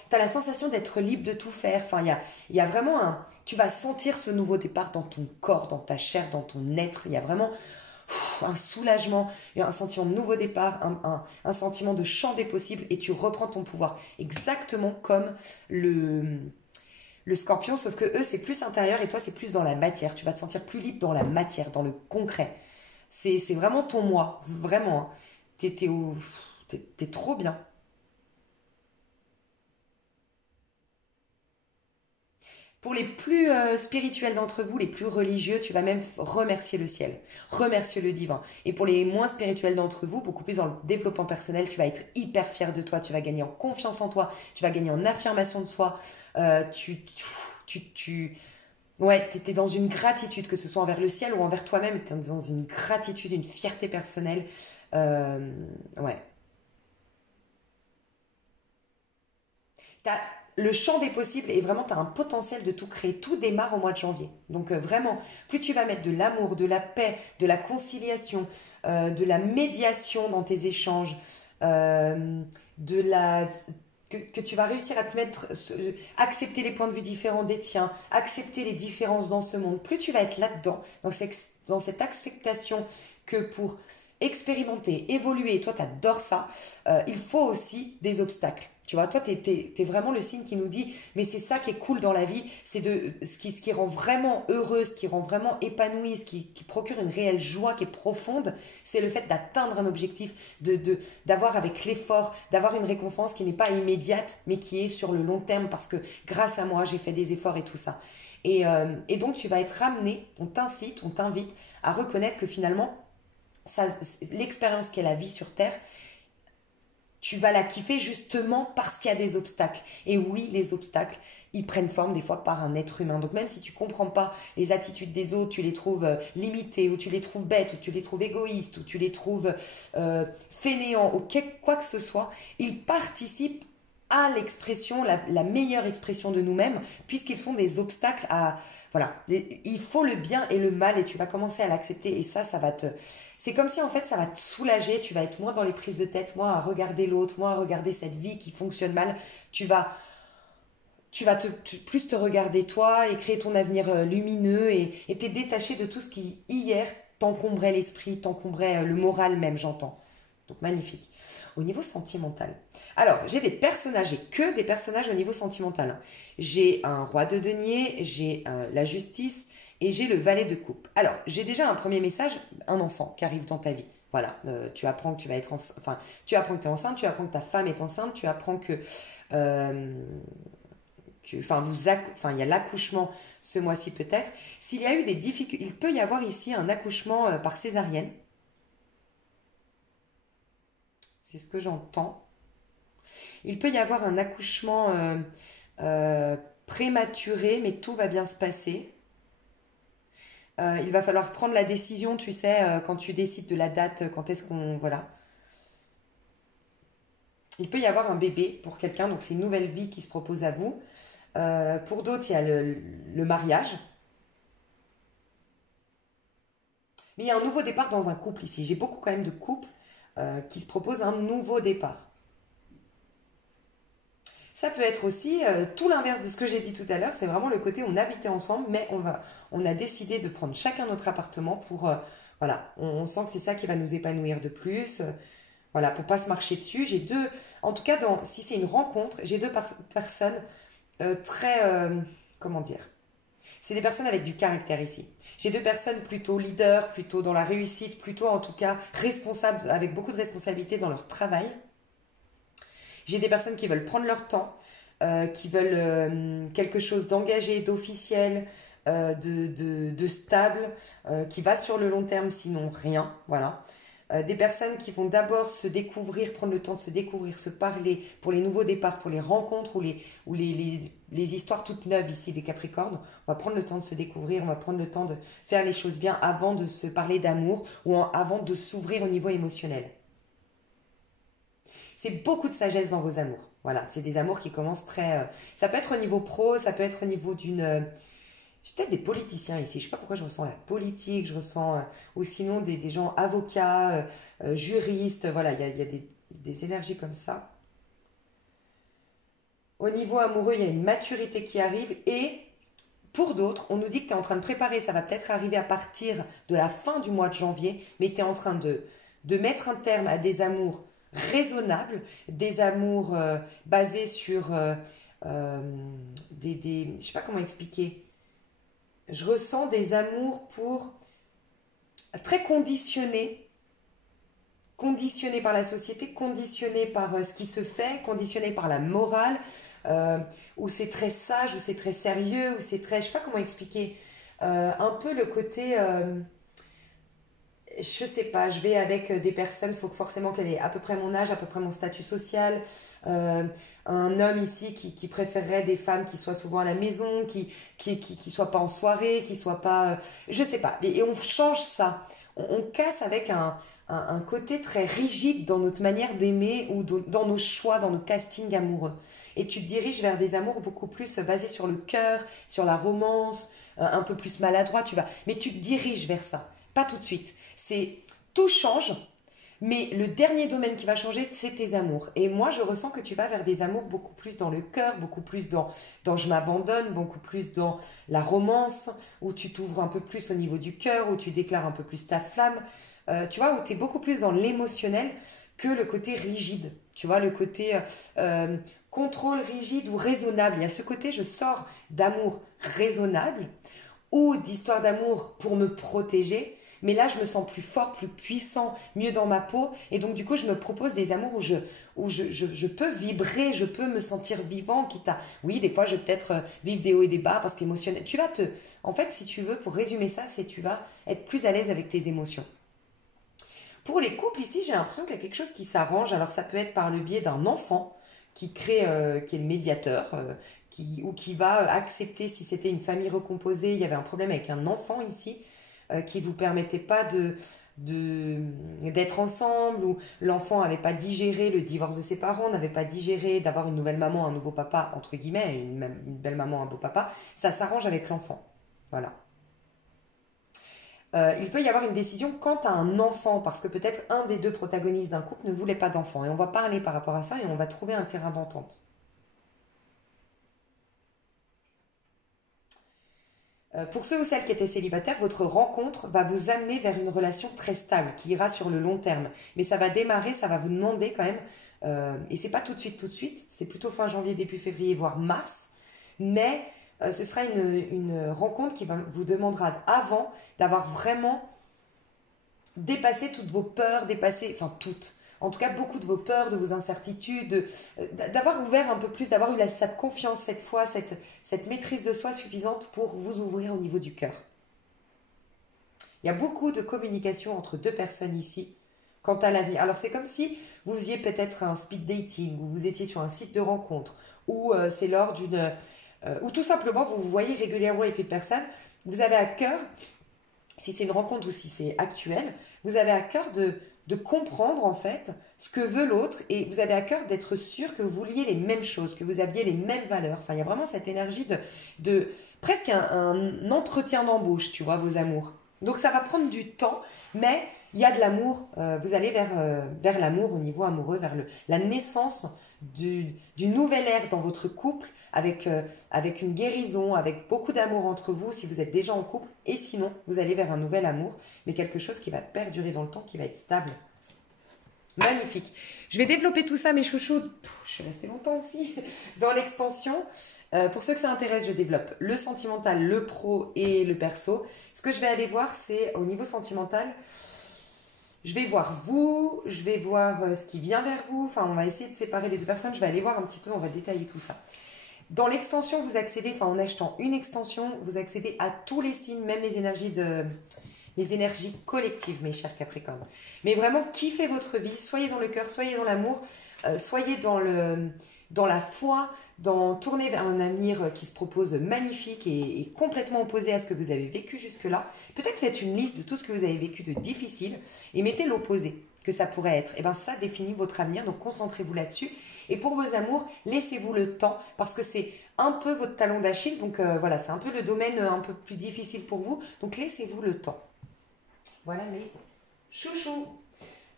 t'as la sensation d'être libre de tout faire. Enfin, il y a vraiment tu vas sentir ce nouveau départ dans ton corps, dans ta chair, dans ton être. Il y a vraiment un soulagement, un sentiment de nouveau départ, un sentiment de champ des possibles et tu reprends ton pouvoir. Exactement comme le scorpion, sauf que eux, c'est plus intérieur et toi, c'est plus dans la matière. Tu vas te sentir plus libre dans la matière, dans le concret. C'est vraiment ton moi, vraiment, hein. T'es trop bien. Pour les plus spirituels d'entre vous, les plus religieux, tu vas même remercier le ciel, remercier le divin. Et pour les moins spirituels d'entre vous, beaucoup plus dans le développement personnel, tu vas être hyper fier de toi, tu vas gagner en confiance en toi, tu vas gagner en affirmation de soi. Ouais, t'es dans une gratitude, que ce soit envers le ciel ou envers toi-même, t'es dans une gratitude, une fierté personnelle. Ouais. T'as le champ des possibles et vraiment tu as un potentiel de tout créer. Tout démarre au mois de janvier. Donc vraiment, plus tu vas mettre de l'amour, de la paix, de la conciliation, de la médiation dans tes échanges, de la que tu vas réussir à te mettre, accepter les points de vue différents des tiens, accepter les différences dans ce monde, plus tu vas être là-dedans, dans cette acceptation que pour expérimenter, évoluer, toi tu adores ça, il faut aussi des obstacles. Tu vois, toi, t'es vraiment le signe qui nous dit, mais c'est ça qui est cool dans la vie, c'est ce qui rend vraiment heureux, ce qui rend vraiment épanoui, qui procure une réelle joie qui est profonde, c'est le fait d'atteindre un objectif, d'avoir avec l'effort, d'avoir une récompense qui n'est pas immédiate, mais qui est sur le long terme, parce que grâce à moi, j'ai fait des efforts et tout ça. Et donc, tu vas être ramené, on t'incite, on t'invite à reconnaître que finalement, l'expérience qu'est la vie sur Terre, tu vas la kiffer justement parce qu'il y a des obstacles. Et oui, les obstacles, ils prennent forme des fois par un être humain. Donc même si tu ne comprends pas les attitudes des autres, tu les trouves limitées, ou tu les trouves bêtes, ou tu les trouves égoïstes, ou tu les trouves fainéants, ou quoi que ce soit, ils participent à l'expression, la meilleure expression de nous-mêmes, puisqu'ils sont des obstacles à... Voilà, il faut le bien et le mal, et tu vas commencer à l'accepter, et ça va te... C'est comme si en fait ça va te soulager, tu vas être moins dans les prises de tête, moins à regarder l'autre, moins à regarder cette vie qui fonctionne mal. Tu vas plus te regarder toi et créer ton avenir lumineux et t'es détaché de tout ce qui hier t'encombrait l'esprit, t'encombrait le moral même, j'entends. Donc magnifique. Au niveau sentimental. Alors, j'ai que des personnages au niveau sentimental. J'ai un roi de denier, j'ai la justice, et j'ai le valet de coupe. Alors, j'ai déjà un premier message, un enfant qui arrive dans ta vie. Voilà, tu apprends que tu vas être enfin, tu apprends que tu es enceinte, tu apprends que ta femme est enceinte, tu apprends il y a l'accouchement ce mois-ci peut-être. S'il y a eu des difficultés, il peut y avoir ici un accouchement par césarienne. C'est ce que j'entends. Il peut y avoir un accouchement prématuré, mais tout va bien se passer. Il va falloir prendre la décision, tu sais, quand tu décides de la date, quand est-ce qu'on... Voilà. Il peut y avoir un bébé pour quelqu'un, donc c'est une nouvelle vie qui se propose à vous. Pour d'autres, il y a le mariage. Mais il y a un nouveau départ dans un couple ici. J'ai beaucoup quand même de couples qui se proposent un nouveau départ. Ça peut être aussi tout l'inverse de ce que j'ai dit tout à l'heure. C'est vraiment le côté où on habitait ensemble, mais on a décidé de prendre chacun notre appartement pour... voilà, on sent que c'est ça qui va nous épanouir de plus. Voilà, pour pas se marcher dessus. J'ai deux... En tout cas, si c'est une rencontre, j'ai deux personnes très... comment dire? C'est des personnes avec du caractère ici. J'ai deux personnes plutôt leaders, plutôt dans la réussite, plutôt en tout cas responsables, avec beaucoup de responsabilités dans leur travail. J'ai des personnes qui veulent prendre leur temps, qui veulent quelque chose d'engagé, d'officiel, de stable, qui va sur le long terme, sinon rien. Voilà. Des personnes qui vont d'abord se découvrir, prendre le temps de se découvrir, se parler pour les nouveaux départs, pour les rencontres ou les histoires toutes neuves ici des Capricornes. On va prendre le temps de se découvrir, on va prendre le temps de faire les choses bien avant de se parler d'amour ou avant de s'ouvrir au niveau émotionnel. C'est beaucoup de sagesse dans vos amours. Voilà, c'est des amours qui commencent très... ça peut être au niveau pro, ça peut être au niveau d'une... j'ai peut-être des politiciens ici. Je ne sais pas pourquoi je ressens la politique, je ressens... ou sinon des gens avocats, juristes. Voilà, il y a des énergies comme ça. Au niveau amoureux, il y a une maturité qui arrive. Et pour d'autres, on nous dit que tu es en train de préparer. Ça va peut-être arriver à partir de la fin du mois de janvier. Mais tu es en train de mettre un terme à des amours raisonnables, des amours basés sur je ne sais pas comment expliquer. Je ressens des amours très conditionnés par la société, conditionnés par ce qui se fait, conditionnés par la morale, où c'est très sage, où c'est très sérieux, où c'est très, je ne sais pas comment expliquer, un peu le côté... je sais pas, je vais avec des personnes, il faut forcément qu'elle ait à peu près mon âge, à peu près mon statut social. Un homme ici qui préférerait des femmes qui soient souvent à la maison, qui soient pas en soirée, qui soient pas... je sais pas. Et on change ça. On casse avec un côté très rigide dans notre manière d'aimer ou dans nos choix, dans nos castings amoureux. Et tu te diriges vers des amours beaucoup plus basés sur le cœur, sur la romance, un peu plus maladroit, tu vas. Mais tu te diriges vers ça. Pas tout de suite. Tout change, Mais le dernier domaine qui va changer, c'est tes amours. Et moi, je ressens que tu vas vers des amours beaucoup plus dans le cœur, beaucoup plus dans je m'abandonne, beaucoup plus dans la romance, où tu t'ouvres un peu plus au niveau du cœur, où tu déclares un peu plus ta flamme. Tu vois, où tu es beaucoup plus dans l'émotionnel que le côté rigide. Tu vois, le côté contrôle rigide ou raisonnable. Il y a ce côté, je sors d'amour raisonnable ou d'histoire d'amour pour me protéger. Mais là, je me sens plus fort, plus puissant, mieux dans ma peau. Et donc, du coup, je me propose des amours où je peux vibrer, je peux me sentir vivant, quitte à... Oui, des fois, je vais peut-être vivre des hauts et des bas parce qu'émotionnel... Tu vas te... En fait, si tu veux, pour résumer ça, c'est tu vas être plus à l'aise avec tes émotions. Pour les couples, ici, j'ai l'impression qu'il y a quelque chose qui s'arrange. Alors, ça peut être par le biais d'un enfant qui crée, qui est le médiateur, ou qui va accepter, si c'était une famille recomposée, il y avait un problème avec un enfant ici, qui ne vous permettait pas d'être ensemble, ou l'enfant n'avait pas digéré le divorce de ses parents, n'avait pas digéré d'avoir une nouvelle maman, un nouveau papa, entre guillemets, une belle maman, un beau papa, ça s'arrange avec l'enfant. Voilà. Il peut y avoir une décision quant à un enfant, parce que peut-être un des deux protagonistes d'un couple ne voulait pas d'enfant. Et on va parler par rapport à ça et on va trouver un terrain d'entente. Pour ceux ou celles qui étaient célibataires, votre rencontre va vous amener vers une relation très stable, qui ira sur le long terme. Mais ça va démarrer, ça va vous demander quand même, et c'est pas tout de suite, c'est plutôt fin janvier, début février, voire mars, mais ce sera une rencontre qui vous demandera avant d'avoir vraiment dépassé toutes vos peurs, enfin toutes, en tout cas beaucoup de vos peurs, de vos incertitudes, d'avoir ouvert un peu plus, d'avoir eu cette confiance cette fois, cette maîtrise de soi suffisante pour vous ouvrir au niveau du cœur. Il y a beaucoup de communication entre deux personnes ici quant à l'avenir. Alors c'est comme si vous faisiez peut-être un speed dating, ou vous étiez sur un site de rencontre, ou c'est lors d'une... ou tout simplement vous vous voyez régulièrement avec une personne, vous avez à cœur, si c'est une rencontre ou si c'est actuel, vous avez à cœur de comprendre en fait ce que veut l'autre, et vous avez à cœur d'être sûr que vous vouliez les mêmes choses, que vous aviez les mêmes valeurs. Enfin, il y a vraiment cette énergie de presque un entretien d'embauche, tu vois, vos amours. Donc ça va prendre du temps, mais il y a de l'amour. Vous allez vers l'amour au niveau amoureux, vers la naissance d'une nouvelle ère dans votre couple, avec une guérison, avec beaucoup d'amour entre vous si vous êtes déjà en couple, et sinon vous allez vers un nouvel amour, mais quelque chose qui va perdurer dans le temps, qui va être stable. Magnifique. Je vais développer tout ça, mes chouchous. Je suis restée longtemps aussi dans l'extension. Pour ceux que ça intéresse, je développe le sentimental, le pro et le perso. Ce que je vais aller voir, c'est au niveau sentimental, je vais voir vous, je vais voir ce qui vient vers vous. Enfin, on va essayer de séparer les deux personnes. Je vais aller voir un petit peu, on va détailler tout ça. Dans l'extension, vous accédez, enfin en achetant une extension, vous accédez à tous les signes, même les énergies collectives, mes chers Capricornes. Mais vraiment, kiffez votre vie, soyez dans le cœur, soyez dans l'amour, soyez dans la foi, tourner vers un avenir qui se propose magnifique et complètement opposé à ce que vous avez vécu jusque-là. Peut-être faites une liste de tout ce que vous avez vécu de difficile et mettez l'opposé que ça pourrait être. Et bien ça définit votre avenir, donc concentrez-vous là-dessus. Et pour vos amours, laissez-vous le temps, parce que c'est un peu votre talon d'Achille, donc voilà, c'est un peu le domaine un peu plus difficile pour vous, donc laissez-vous le temps. Voilà mes chouchous.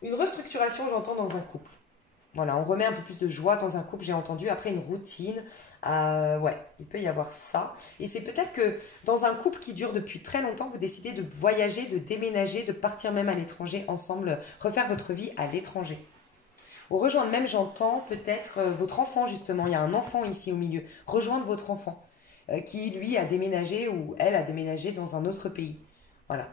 Une restructuration, j'entends, dans un couple. Voilà, on remet un peu plus de joie dans un couple, j'ai entendu, après une routine. Ouais, il peut y avoir ça. Et c'est peut-être que dans un couple qui dure depuis très longtemps, vous décidez de voyager, de déménager, de partir même à l'étranger ensemble, refaire votre vie à l'étranger. Au rejoindre même, j'entends peut-être votre enfant, justement. Il y a un enfant ici au milieu. Rejoindre votre enfant qui, lui, a déménagé ou elle a déménagé dans un autre pays. Voilà.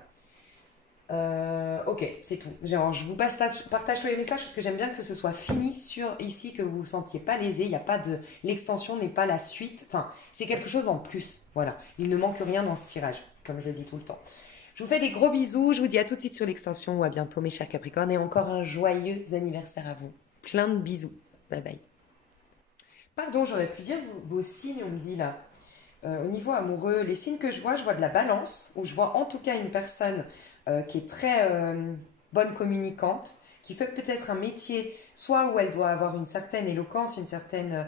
Ok, c'est tout. Genre, je vous partage tous les messages parce que j'aime bien que ce soit fini sur ici, que vous vous sentiez pas lésé. Il n'y a pas de... L'extension n'est pas la suite. Enfin, c'est quelque chose en plus. Voilà. Il ne manque rien dans ce tirage, comme je le dis tout le temps. Je vous fais des gros bisous. Je vous dis à tout de suite sur l'extension ou à bientôt, mes chers Capricornes. Et encore un joyeux anniversaire à vous. Plein de bisous. Bye bye. Pardon, j'aurais pu dire vos signes, on me dit là. Au niveau amoureux, les signes que je vois de la balance, où je vois en tout cas une personne qui est très bonne communicante, qui fait peut-être un métier, soit où elle doit avoir une certaine éloquence, une certaine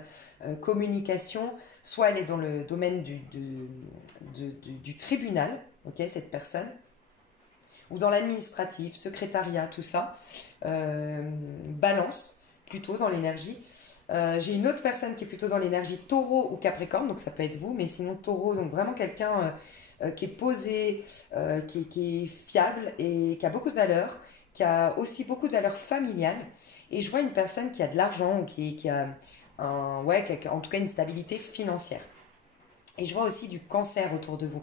communication, soit elle est dans le domaine du tribunal, ok, cette personne. ou dans l'administratif, secrétariat, tout ça. Balance, plutôt dans l'énergie. J'ai une autre personne qui est plutôt dans l'énergie taureau ou capricorne, donc ça peut être vous, mais sinon taureau, donc vraiment quelqu'un qui est posé, qui est fiable et qui a beaucoup de valeur, qui a aussi beaucoup de valeur familiale. Et je vois une personne qui a de l'argent ou qui a en tout cas une stabilité financière. Et je vois aussi du cancer autour de vous.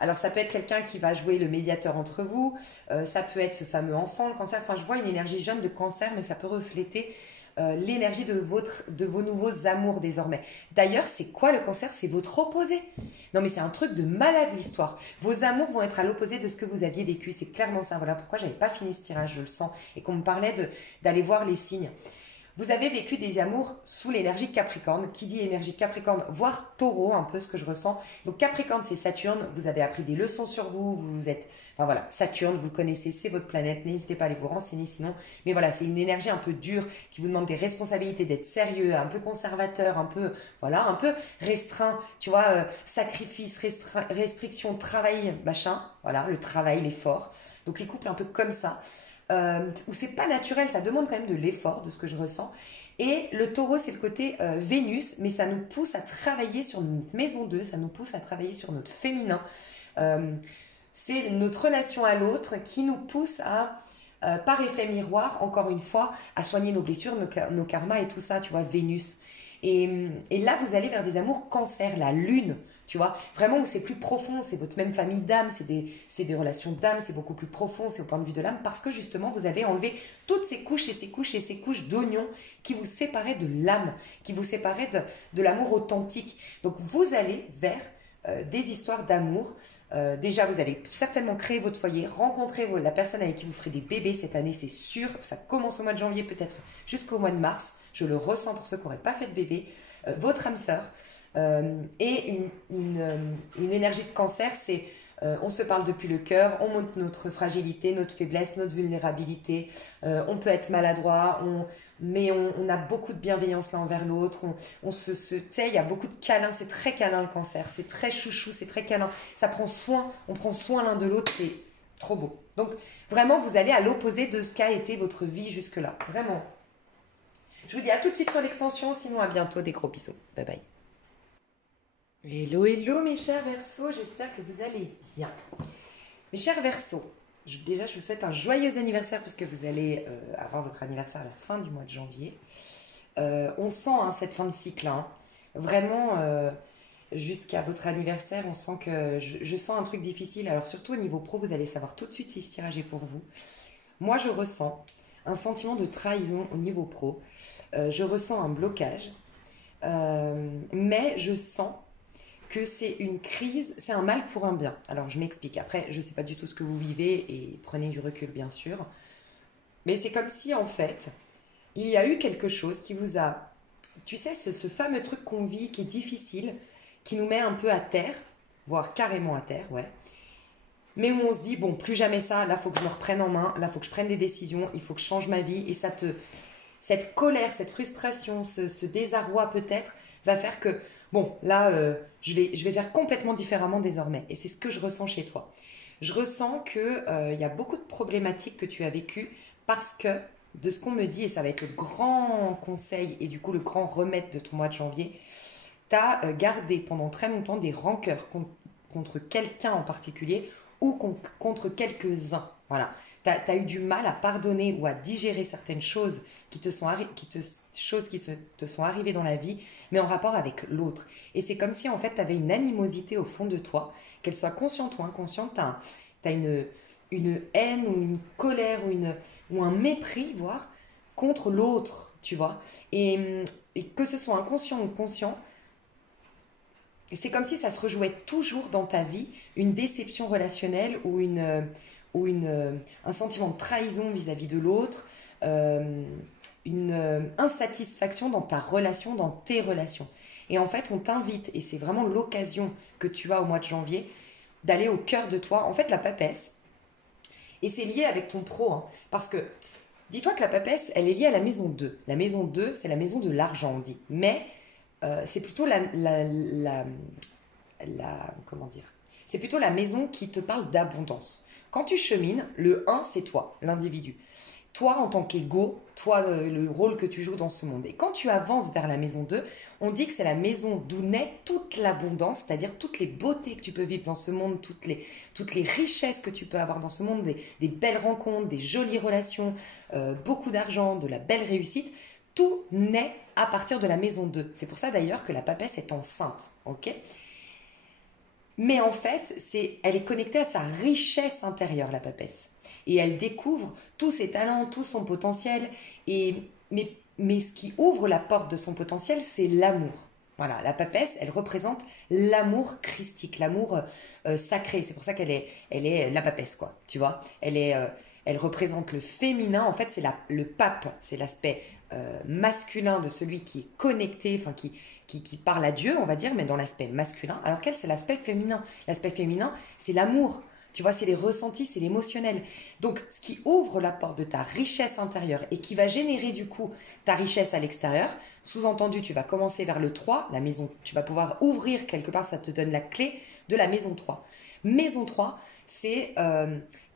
Alors ça peut être quelqu'un qui va jouer le médiateur entre vous, ça peut être ce fameux enfant, le cancer. Enfin, je vois une énergie jeune de cancer, mais ça peut refléter l'énergie de vos nouveaux amours désormais. D'ailleurs, c'est quoi le cancer? C'est votre opposé. Non mais c'est un truc de malade l'histoire. Vos amours vont être à l'opposé de ce que vous aviez vécu. C'est clairement ça. Voilà pourquoi j'avais pas fini ce tirage, je le sens. Et qu'on me parlait d'aller voir les signes. Vous avez vécu des amours sous l'énergie Capricorne. Qui dit énergie Capricorne, voire Taureau, un peu ce que je ressens. Donc Capricorne, c'est Saturne. Vous avez appris des leçons sur vous. Vous êtes, enfin voilà, Saturne, vous le connaissez, c'est votre planète. N'hésitez pas à aller vous renseigner sinon. Mais voilà, c'est une énergie un peu dure qui vous demande des responsabilités, d'être sérieux, un peu conservateur, un peu, voilà, un peu restreint. Tu vois, sacrifice, restriction, travail, machin. Voilà, le travail, l'effort. Donc les couples un peu comme ça. Où c'est pas naturel, ça demande quand même de l'effort, de ce que je ressens. Et le taureau, c'est le côté Vénus, mais ça nous pousse à travailler sur notre maison 2, ça nous pousse à travailler sur notre féminin. C'est notre relation à l'autre qui nous pousse à, par effet miroir, encore une fois, à soigner nos blessures, nos karmas et tout ça, tu vois, Vénus. Et là, vous allez vers des amours cancer, la lune, tu vois, vraiment où c'est plus profond, c'est votre même famille d'âme, c'est des relations d'âme, c'est beaucoup plus profond, c'est au point de vue de l'âme, parce que justement, vous avez enlevé toutes ces couches et ces couches et ces couches d'oignons qui vous séparaient de l'âme, qui vous séparaient de l'amour authentique. Donc, vous allez vers des histoires d'amour. Déjà, vous allez certainement créer votre foyer, rencontrer la personne avec qui vous ferez des bébés cette année, c'est sûr. Ça commence au mois de janvier, peut-être jusqu'au mois de mars. Je le ressens pour ceux qui n'auraient pas fait de bébé. Votre âme sœur. Et une énergie de cancer, c'est on se parle depuis le cœur, on montre notre fragilité, notre faiblesse, notre vulnérabilité. On peut être maladroit, mais on a beaucoup de bienveillance l'un envers l'autre. Tu sais, il y a beaucoup de câlins. C'est très câlin le cancer. C'est très chouchou, c'est très câlin. Ça prend soin. On prend soin l'un de l'autre. C'est trop beau. Donc vraiment, vous allez à l'opposé de ce qu'a été votre vie jusque-là. Vraiment. Je vous dis à tout de suite sur l'extension. Sinon, à bientôt. Des gros bisous. Bye bye. Hello, hello mes chers Verseaux, j'espère que vous allez bien. Mes chers Verseaux, déjà je vous souhaite un joyeux anniversaire puisque vous allez avoir votre anniversaire à la fin du mois de janvier. On sent cette fin de cycle, hein. Vraiment jusqu'à votre anniversaire, on sent que je sens un truc difficile. Alors surtout au niveau pro, vous allez savoir tout de suite si ce tirage est pour vous. Moi je ressens un sentiment de trahison au niveau pro. Je ressens un blocage, mais je sens que c'est une crise, c'est un mal pour un bien. Alors, je m'explique. Après, je ne sais pas du tout ce que vous vivez et prenez du recul, bien sûr. Mais c'est comme si, en fait, il y a eu quelque chose qui vous a... Tu sais, ce fameux truc qu'on vit qui est difficile, qui nous met un peu à terre, voire carrément à terre, ouais. Mais où on se dit, bon, plus jamais ça, là, il faut que je me reprenne en main, là, il faut que je prenne des décisions, il faut que je change ma vie. Et cette colère, cette frustration, ce désarroi peut-être, va faire que... Bon, là, je vais faire complètement différemment désormais. Et c'est ce que je ressens chez toi. Je ressens qu'il y a beaucoup de problématiques que tu as vécues parce que, de ce qu'on me dit, et ça va être le grand conseil et du coup le grand remède de ton mois de janvier, tu as gardé pendant très longtemps des rancœurs contre quelqu'un en particulier ou contre quelques-uns. Voilà. Tu as eu du mal à pardonner ou à digérer certaines choses qui te sont arrivées dans la vie, mais en rapport avec l'autre. Et c'est comme si en fait tu avais une animosité au fond de toi, qu'elle soit consciente ou inconsciente, tu as une haine ou une colère ou un mépris, voire, contre l'autre, tu vois. Et que ce soit inconscient ou conscient, c'est comme si ça se rejouait toujours dans ta vie, une déception relationnelle ou un sentiment de trahison vis-à-vis de l'autre, une insatisfaction dans ta relation, dans tes relations. Et en fait, on t'invite, et c'est vraiment l'occasion que tu as au mois de janvier, d'aller au cœur de toi. En fait, la papesse, et c'est lié avec ton pro, hein, parce que dis-toi que la papesse, elle est liée à la maison 2. La maison 2, c'est la maison de l'argent, on dit. Mais c'est plutôt comment dire, c'est plutôt la maison qui te parle d'abondance. Quand tu chemines, le un, c'est toi, l'individu. Toi en tant qu'ego, toi le rôle que tu joues dans ce monde. Et quand tu avances vers la maison 2, on dit que c'est la maison d'où naît toute l'abondance, c'est-à-dire toutes les beautés que tu peux vivre dans ce monde, toutes les richesses que tu peux avoir dans ce monde, des belles rencontres, des jolies relations, beaucoup d'argent, de la belle réussite. Tout naît à partir de la maison 2. C'est pour ça d'ailleurs que la papesse est enceinte, ok? Mais en fait, elle est connectée à sa richesse intérieure, la papesse. Et elle découvre tous ses talents, tout son potentiel. Mais ce qui ouvre la porte de son potentiel, c'est l'amour. Voilà, la papesse, elle représente l'amour christique, l'amour sacré. C'est pour ça elle est la papesse, quoi. Tu vois, elle représente le féminin. En fait, c'est le pape, c'est l'aspect masculin de celui qui est connecté, enfin qui parle à Dieu, on va dire, mais dans l'aspect masculin. Alors qu'elle, c'est l'aspect féminin. L'aspect féminin, c'est l'amour. Tu vois, c'est les ressentis, c'est l'émotionnel. Donc, ce qui ouvre la porte de ta richesse intérieure et qui va générer du coup ta richesse à l'extérieur, sous-entendu, tu vas commencer vers le 3, la maison, tu vas pouvoir ouvrir quelque part, ça te donne la clé de la maison 3. Maison 3, c'est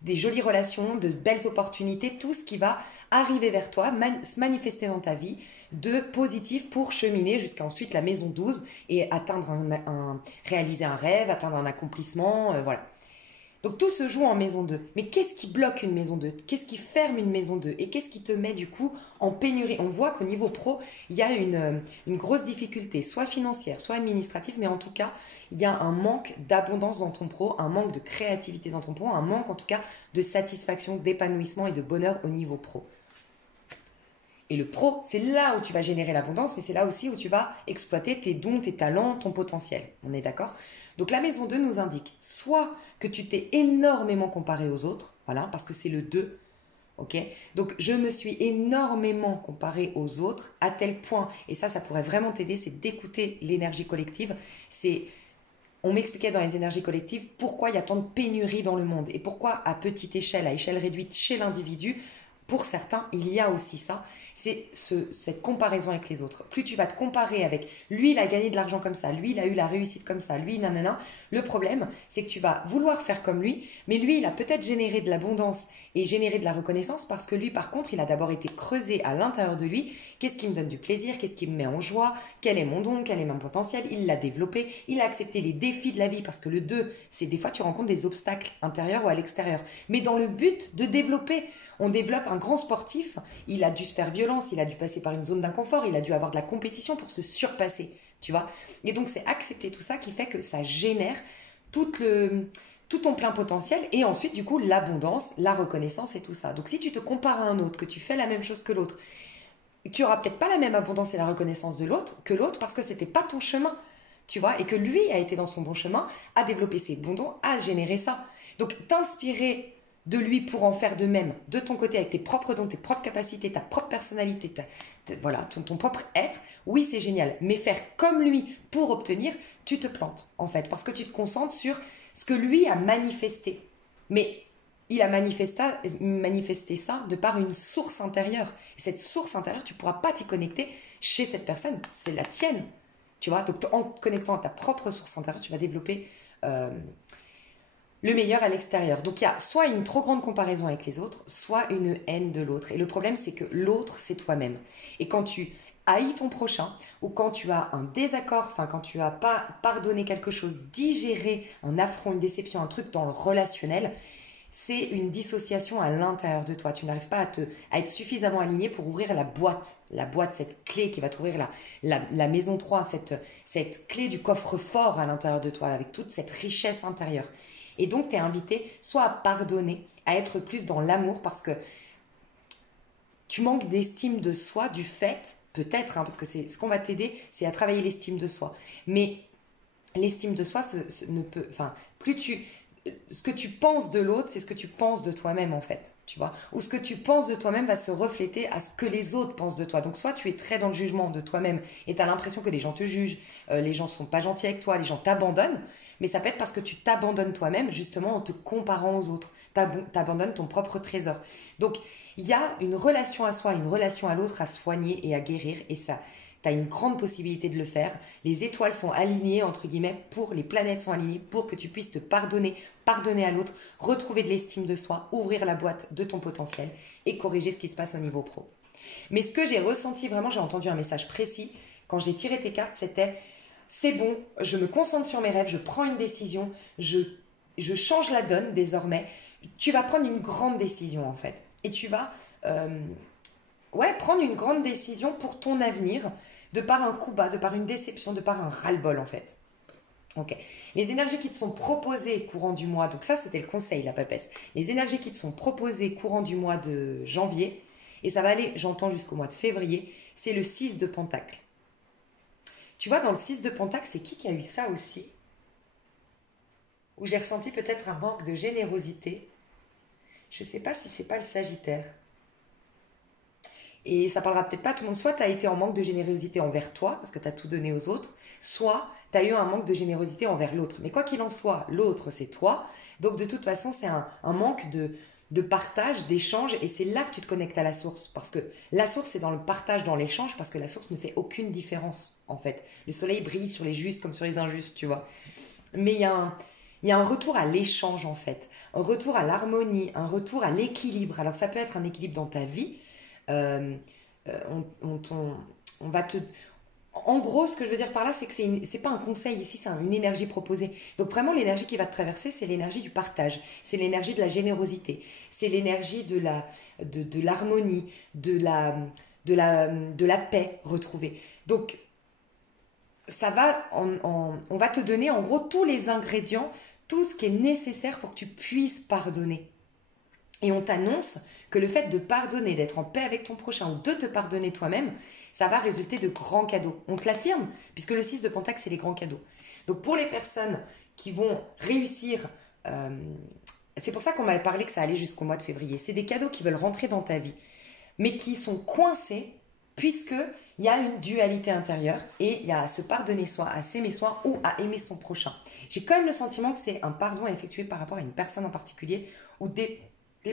des jolies relations, de belles opportunités, tout ce qui va arriver vers toi, se manifester dans ta vie de positif pour cheminer jusqu'à ensuite la maison 12 et atteindre réaliser un rêve, atteindre un accomplissement, voilà. Donc tout se joue en maison 2. Mais qu'est-ce qui bloque une maison 2? Qu'est-ce qui ferme une maison 2? Et qu'est-ce qui te met du coup en pénurie? On voit qu'au niveau pro, il y a une grosse difficulté, soit financière, soit administrative, mais en tout cas, il y a un manque d'abondance dans ton pro, un manque de créativité dans ton pro, un manque en tout cas de satisfaction, d'épanouissement et de bonheur au niveau pro. Et le pro, c'est là où tu vas générer l'abondance, mais c'est là aussi où tu vas exploiter tes dons, tes talents, ton potentiel. On est d'accord? Donc la maison 2 nous indique soit que tu t'es énormément comparé aux autres, voilà, parce que c'est le 2, ok? Donc je me suis énormément comparé aux autres à tel point, et ça pourrait vraiment t'aider, c'est d'écouter l'énergie collective. On m'expliquait dans les énergies collectives pourquoi il y a tant de pénurie dans le monde et pourquoi à petite échelle, à échelle réduite chez l'individu, pour certains, il y a aussi ça, c'est cette comparaison avec les autres. Plus tu vas te comparer avec lui, il a gagné de l'argent comme ça, lui, il a eu la réussite comme ça, lui, nanana. Le problème, c'est que tu vas vouloir faire comme lui, mais lui, il a peut-être généré de l'abondance et généré de la reconnaissance parce que lui, par contre, il a d'abord été creusé à l'intérieur de lui. Qu'est-ce qui me donne du plaisir? Qu'est-ce qui me met en joie? Quel est mon don? Quel est mon potentiel? Il l'a développé. Il a accepté les défis de la vie parce que le 2, c'est des fois tu rencontres des obstacles intérieurs ou à l'extérieur. Mais dans le but de développer, on développe un grand sportif, il a dû se faire violence, il a dû passer par une zone d'inconfort, il a dû avoir de la compétition pour se surpasser, tu vois. Et donc c'est accepter tout ça qui fait que ça génère tout ton plein potentiel et ensuite du coup l'abondance, la reconnaissance et tout ça. Donc si tu te compares à un autre, que tu fais la même chose que l'autre, tu auras peut-être pas la même abondance et la reconnaissance de l'autre que l'autre parce que c'était pas ton chemin, tu vois, et que lui a été dans son bon chemin, a développé ses bons dons, a généré ça. Donc t'inspirer de lui pour en faire de même, de ton côté, avec tes propres dons, tes propres capacités, ta propre personnalité, voilà, ton propre être, oui, c'est génial. Mais faire comme lui pour obtenir, tu te plantes, en fait, parce que tu te concentres sur ce que lui a manifesté. Mais il a manifesté ça de par une source intérieure. Et cette source intérieure, tu ne pourras pas t'y connecter chez cette personne, c'est la tienne. Tu vois, donc en te connectant à ta propre source intérieure, tu vas développer le meilleur à l'extérieur. Donc il y a soit une trop grande comparaison avec les autres, soit une haine de l'autre. Et le problème, c'est que l'autre, c'est toi-même. Et quand tu haïs ton prochain, ou quand tu as un désaccord, enfin quand tu n'as pas pardonné quelque chose, digéré un affront, une déception, un truc dans le relationnel, c'est une dissociation à l'intérieur de toi. Tu n'arrives pas à être suffisamment aligné pour ouvrir la boîte, cette clé qui va t'ouvrir la maison 3, cette clé du coffre-fort à l'intérieur de toi, avec toute cette richesse intérieure. Et donc, tu es invité soit à pardonner, à être plus dans l'amour parce que tu manques d'estime de soi du fait, peut-être, parce que c'est ce qu'on va t'aider, c'est à travailler l'estime de soi. Mais l'estime de soi ne peut... Enfin, ce que tu penses de l'autre, c'est ce que tu penses de toi-même en fait, tu vois. Ou ce que tu penses de toi-même va se refléter à ce que les autres pensent de toi. Donc soit tu es très dans le jugement de toi-même et tu as l'impression que les gens te jugent, les gens sont pas gentils avec toi, les gens t'abandonnent, mais ça peut être parce que tu t'abandonnes toi-même justement en te comparant aux autres. T'abandonnes ton propre trésor. Donc il y a une relation à soi, une relation à l'autre à soigner et à guérir et ça, tu as une grande possibilité de le faire. Les étoiles sont alignées, entre guillemets, les planètes sont alignées pour que tu puisses te pardonner, pardonner à l'autre, retrouver de l'estime de soi, ouvrir la boîte de ton potentiel et corriger ce qui se passe au niveau pro. Mais ce que j'ai ressenti vraiment, j'ai entendu un message précis quand j'ai tiré tes cartes, c'était c'est bon, je me concentre sur mes rêves, je prends une décision, je change la donne désormais. Tu vas prendre une grande décision en fait. Et tu vas prendre une grande décision pour ton avenir, de par un coup bas, de par une déception, de par un ras-le-bol en fait. Ok. Les énergies qui te sont proposées courant du mois, donc ça c'était le conseil, la papesse. Les énergies qui te sont proposées courant du mois de janvier, et ça va aller, j'entends, jusqu'au mois de février, c'est le 6 de Pentacle. Tu vois, dans le 6 de Pentacle, c'est qui a eu ça aussi? Où j'ai ressenti peut-être un manque de générosité. Je ne sais pas si c'est pas le Sagittaire. Et ça parlera peut-être pas à tout le monde. Soit tu as été en manque de générosité envers toi, parce que tu as tout donné aux autres, soit tu as eu un manque de générosité envers l'autre. Mais quoi qu'il en soit, l'autre, c'est toi. Donc de toute façon, c'est un manque de partage, d'échange, et c'est là que tu te connectes à la source. Parce que la source, c'est dans le partage, dans l'échange, parce que la source ne fait aucune différence, en fait. Le soleil brille sur les justes comme sur les injustes, tu vois. Mais il y a un retour à l'échange, en fait. Un retour à l'harmonie, un retour à l'équilibre. Alors ça peut être un équilibre dans ta vie. Euh, on va te... En gros, ce que je veux dire par là, c'est que c'est pas un conseil ici, c'est une énergie proposée. Donc vraiment, l'énergie qui va te traverser, c'est l'énergie du partage, c'est l'énergie de la générosité, c'est l'énergie de l'harmonie, de la paix retrouvée. Donc, on va te donner en gros tous les ingrédients, tout ce qui est nécessaire pour que tu puisses pardonner. Et on t'annonce que le fait de pardonner, d'être en paix avec ton prochain ou de te pardonner toi-même, ça va résulter de grands cadeaux. On te l'affirme, puisque le 6 de Pentacle, c'est les grands cadeaux. Donc pour les personnes qui vont réussir, c'est pour ça qu'on m'a parlé que ça allait jusqu'au mois de février. C'est des cadeaux qui veulent rentrer dans ta vie, mais qui sont coincés, puisqu'il y a une dualité intérieure et il y a à se pardonner soi, à s'aimer soi ou à aimer son prochain. J'ai quand même le sentiment que c'est un pardon à effectuer par rapport à une personne en particulier ou des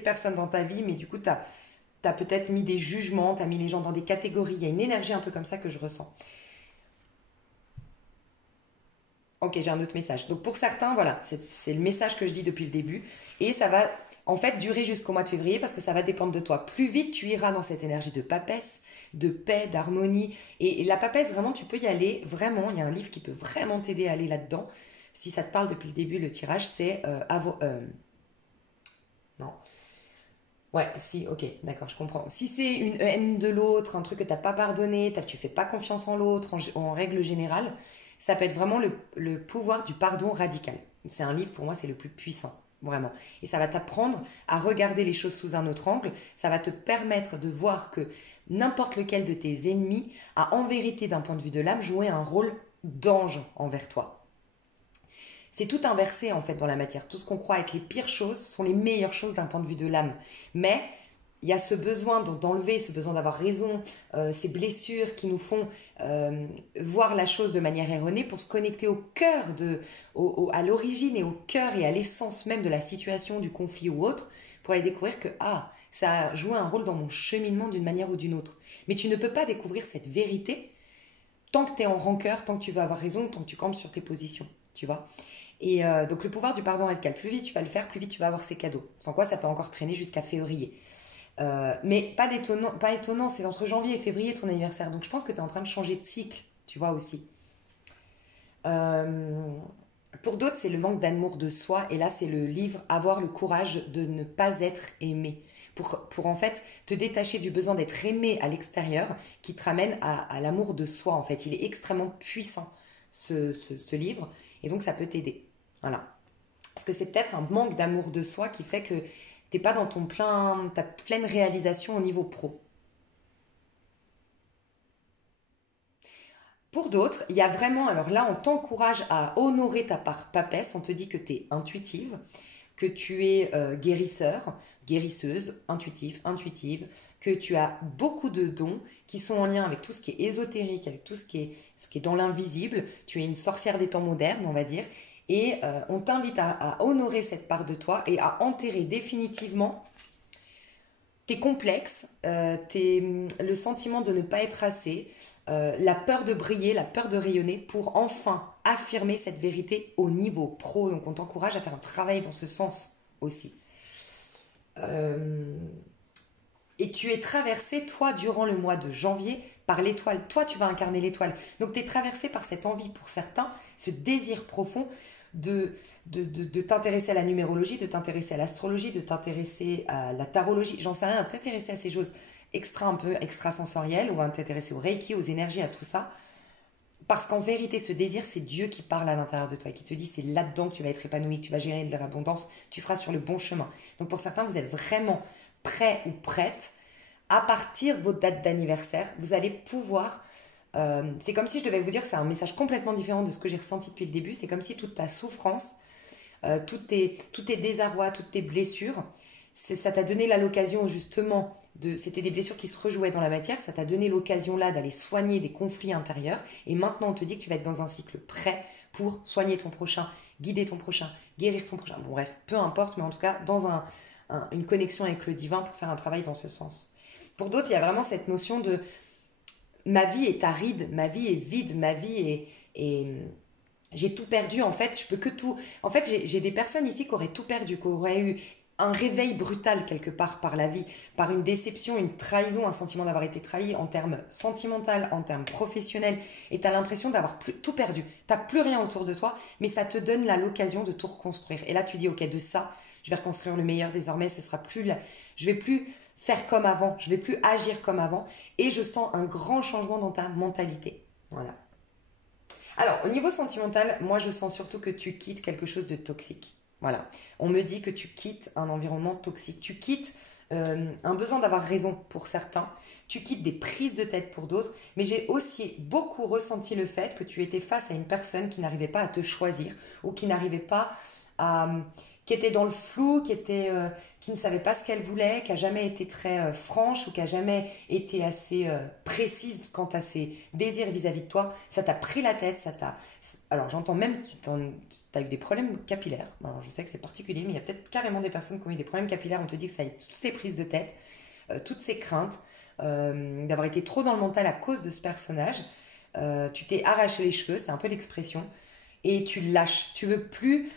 personnes dans ta vie, mais du coup, tu as peut-être mis des jugements, tu as mis les gens dans des catégories. Il y a une énergie un peu comme ça que je ressens. Ok, j'ai un autre message. Donc pour certains, voilà, c'est le message que je dis depuis le début. Et ça va en fait durer jusqu'au mois de février parce que ça va dépendre de toi. Plus vite tu iras dans cette énergie de papesse, de paix, d'harmonie. Et la papesse, vraiment, tu peux y aller. Vraiment, il y a un livre qui peut vraiment t'aider à aller là-dedans. Si ça te parle depuis le début, le tirage, c'est... non. Ouais, si, ok, d'accord, je comprends. Si c'est une haine de l'autre, un truc que t'as pas pardonné, tu fais pas confiance en l'autre, en règle générale, ça peut être vraiment le pouvoir du pardon radical. C'est un livre, pour moi, c'est le plus puissant, vraiment. Et ça va t'apprendre à regarder les choses sous un autre angle, ça va te permettre de voir que n'importe lequel de tes ennemis a en vérité, d'un point de vue de l'âme, joué un rôle d'ange envers toi. C'est tout inversé en fait dans la matière. Tout ce qu'on croit être les pires choses sont les meilleures choses d'un point de vue de l'âme. Mais il y a ce besoin d'enlever, ce besoin d'avoir raison, ces blessures qui nous font voir la chose de manière erronée pour se connecter au cœur, à l'origine et au cœur et à l'essence même de la situation, du conflit ou autre, pour aller découvrir que ça a joué un rôle dans mon cheminement d'une manière ou d'une autre. Mais tu ne peux pas découvrir cette vérité tant que tu es en rancœur, tant que tu veux avoir raison, tant que tu campes sur tes positions, tu vois. Et donc le pouvoir du pardon radical, plus vite tu vas le faire, plus vite tu vas avoir ces cadeaux. Sans quoi ça peut encore traîner jusqu'à février. Mais pas étonnant, c'est entre janvier et février ton anniversaire. Donc je pense que tu es en train de changer de cycle, tu vois aussi. Pour d'autres, c'est le manque d'amour de soi. Et là, c'est le livre Avoir le courage de ne pas être aimé. Pour en fait te détacher du besoin d'être aimé à l'extérieur qui te ramène à l'amour de soi. En fait, il est extrêmement puissant ce livre. Et donc, ça peut t'aider. Voilà. Parce que c'est peut-être un manque d'amour de soi qui fait que t'es pas dans ta pleine réalisation au niveau pro. Pour d'autres, il y a vraiment, alors là, on t'encourage à honorer ta part papesse. On te dit que tu es intuitive, que tu es guérisseur, guérisseuse, intuitive, que tu as beaucoup de dons qui sont en lien avec tout ce qui est ésotérique, avec tout ce qui est dans l'invisible. Tu es une sorcière des temps modernes, on va dire. Et on t'invite à honorer cette part de toi et à enterrer définitivement tes complexes, le sentiment de ne pas être assez, la peur de briller, la peur de rayonner pour enfin affirmer cette vérité au niveau pro. Donc on t'encourage à faire un travail dans ce sens aussi. Euh, et tu es traversé, toi, durant le mois de janvier, par l'étoile. Toi, tu vas incarner l'étoile. Donc tu es traversé par cette envie pour certains, ce désir profond de t'intéresser à la numérologie, de t'intéresser à l'astrologie, de t'intéresser à la tarologie, j'en sais rien, de t'intéresser à ces choses un peu extrasensorielles, ou à t'intéresser au Reiki, aux énergies, à tout ça. Parce qu'en vérité, ce désir, c'est Dieu qui parle à l'intérieur de toi et qui te dit c'est là-dedans que tu vas être épanoui, que tu vas gérer de l'abondance, tu seras sur le bon chemin. Donc pour certains, vous êtes vraiment prêt ou prête. À partir de votre date d'anniversaire, vous allez pouvoir... c'est comme si je devais vous dire, c'est un message complètement différent de ce que j'ai ressenti depuis le début. C'est comme si toute ta souffrance, tous tes désarrois, toutes tes blessures, ça t'a donné l'occasion justement c'était des blessures qui se rejouaient dans la matière, ça t'a donné l'occasion là d'aller soigner des conflits intérieurs. Et maintenant, on te dit que tu vas être dans un cycle prêt pour soigner ton prochain, guider ton prochain, guérir ton prochain. Bon, bref, peu importe, mais en tout cas, dans une connexion avec le divin pour faire un travail dans ce sens. Pour d'autres, il y a vraiment cette notion de ma vie est aride, ma vie est vide, ma vie est j'ai tout perdu en fait, je peux que tout. En fait, j'ai des personnes ici qui auraient tout perdu, qui auraient eu un réveil brutal quelque part par la vie, par une déception, une trahison, un sentiment d'avoir été trahi en termes sentimental, en termes professionnels, et tu as l'impression d'avoir tout perdu. Tu n'as plus rien autour de toi, mais ça te donne l'occasion de tout reconstruire. Et là, tu dis, ok, de ça, je vais reconstruire le meilleur désormais, ce sera plus je vais plus faire comme avant, je vais plus agir comme avant, et je sens un grand changement dans ta mentalité. Voilà. Alors, au niveau sentimental, moi je sens surtout que tu quittes quelque chose de toxique. Voilà. On me dit que tu quittes un environnement toxique. Tu quittes un besoin d'avoir raison pour certains. Tu quittes des prises de tête pour d'autres. Mais j'ai aussi beaucoup ressenti le fait que tu étais face à une personne qui n'arrivait pas à te choisir ou qui n'arrivait pas à, qui était dans le flou, qui ne savait pas ce qu'elle voulait, qui a jamais été très franche ou qui a jamais été assez précise quant à ses désirs vis-à-vis de toi. Ça t'a pris la tête, alors j'entends même que tu as eu des problèmes capillaires. Alors, je sais que c'est particulier, mais il y a peut-être carrément des personnes qui ont eu des problèmes capillaires. On te dit que ça a été toutes ces prises de tête, toutes ces craintes, d'avoir été trop dans le mental à cause de ce personnage. Tu t'es arraché les cheveux, c'est un peu l'expression. Et tu lâches, tu veux plus.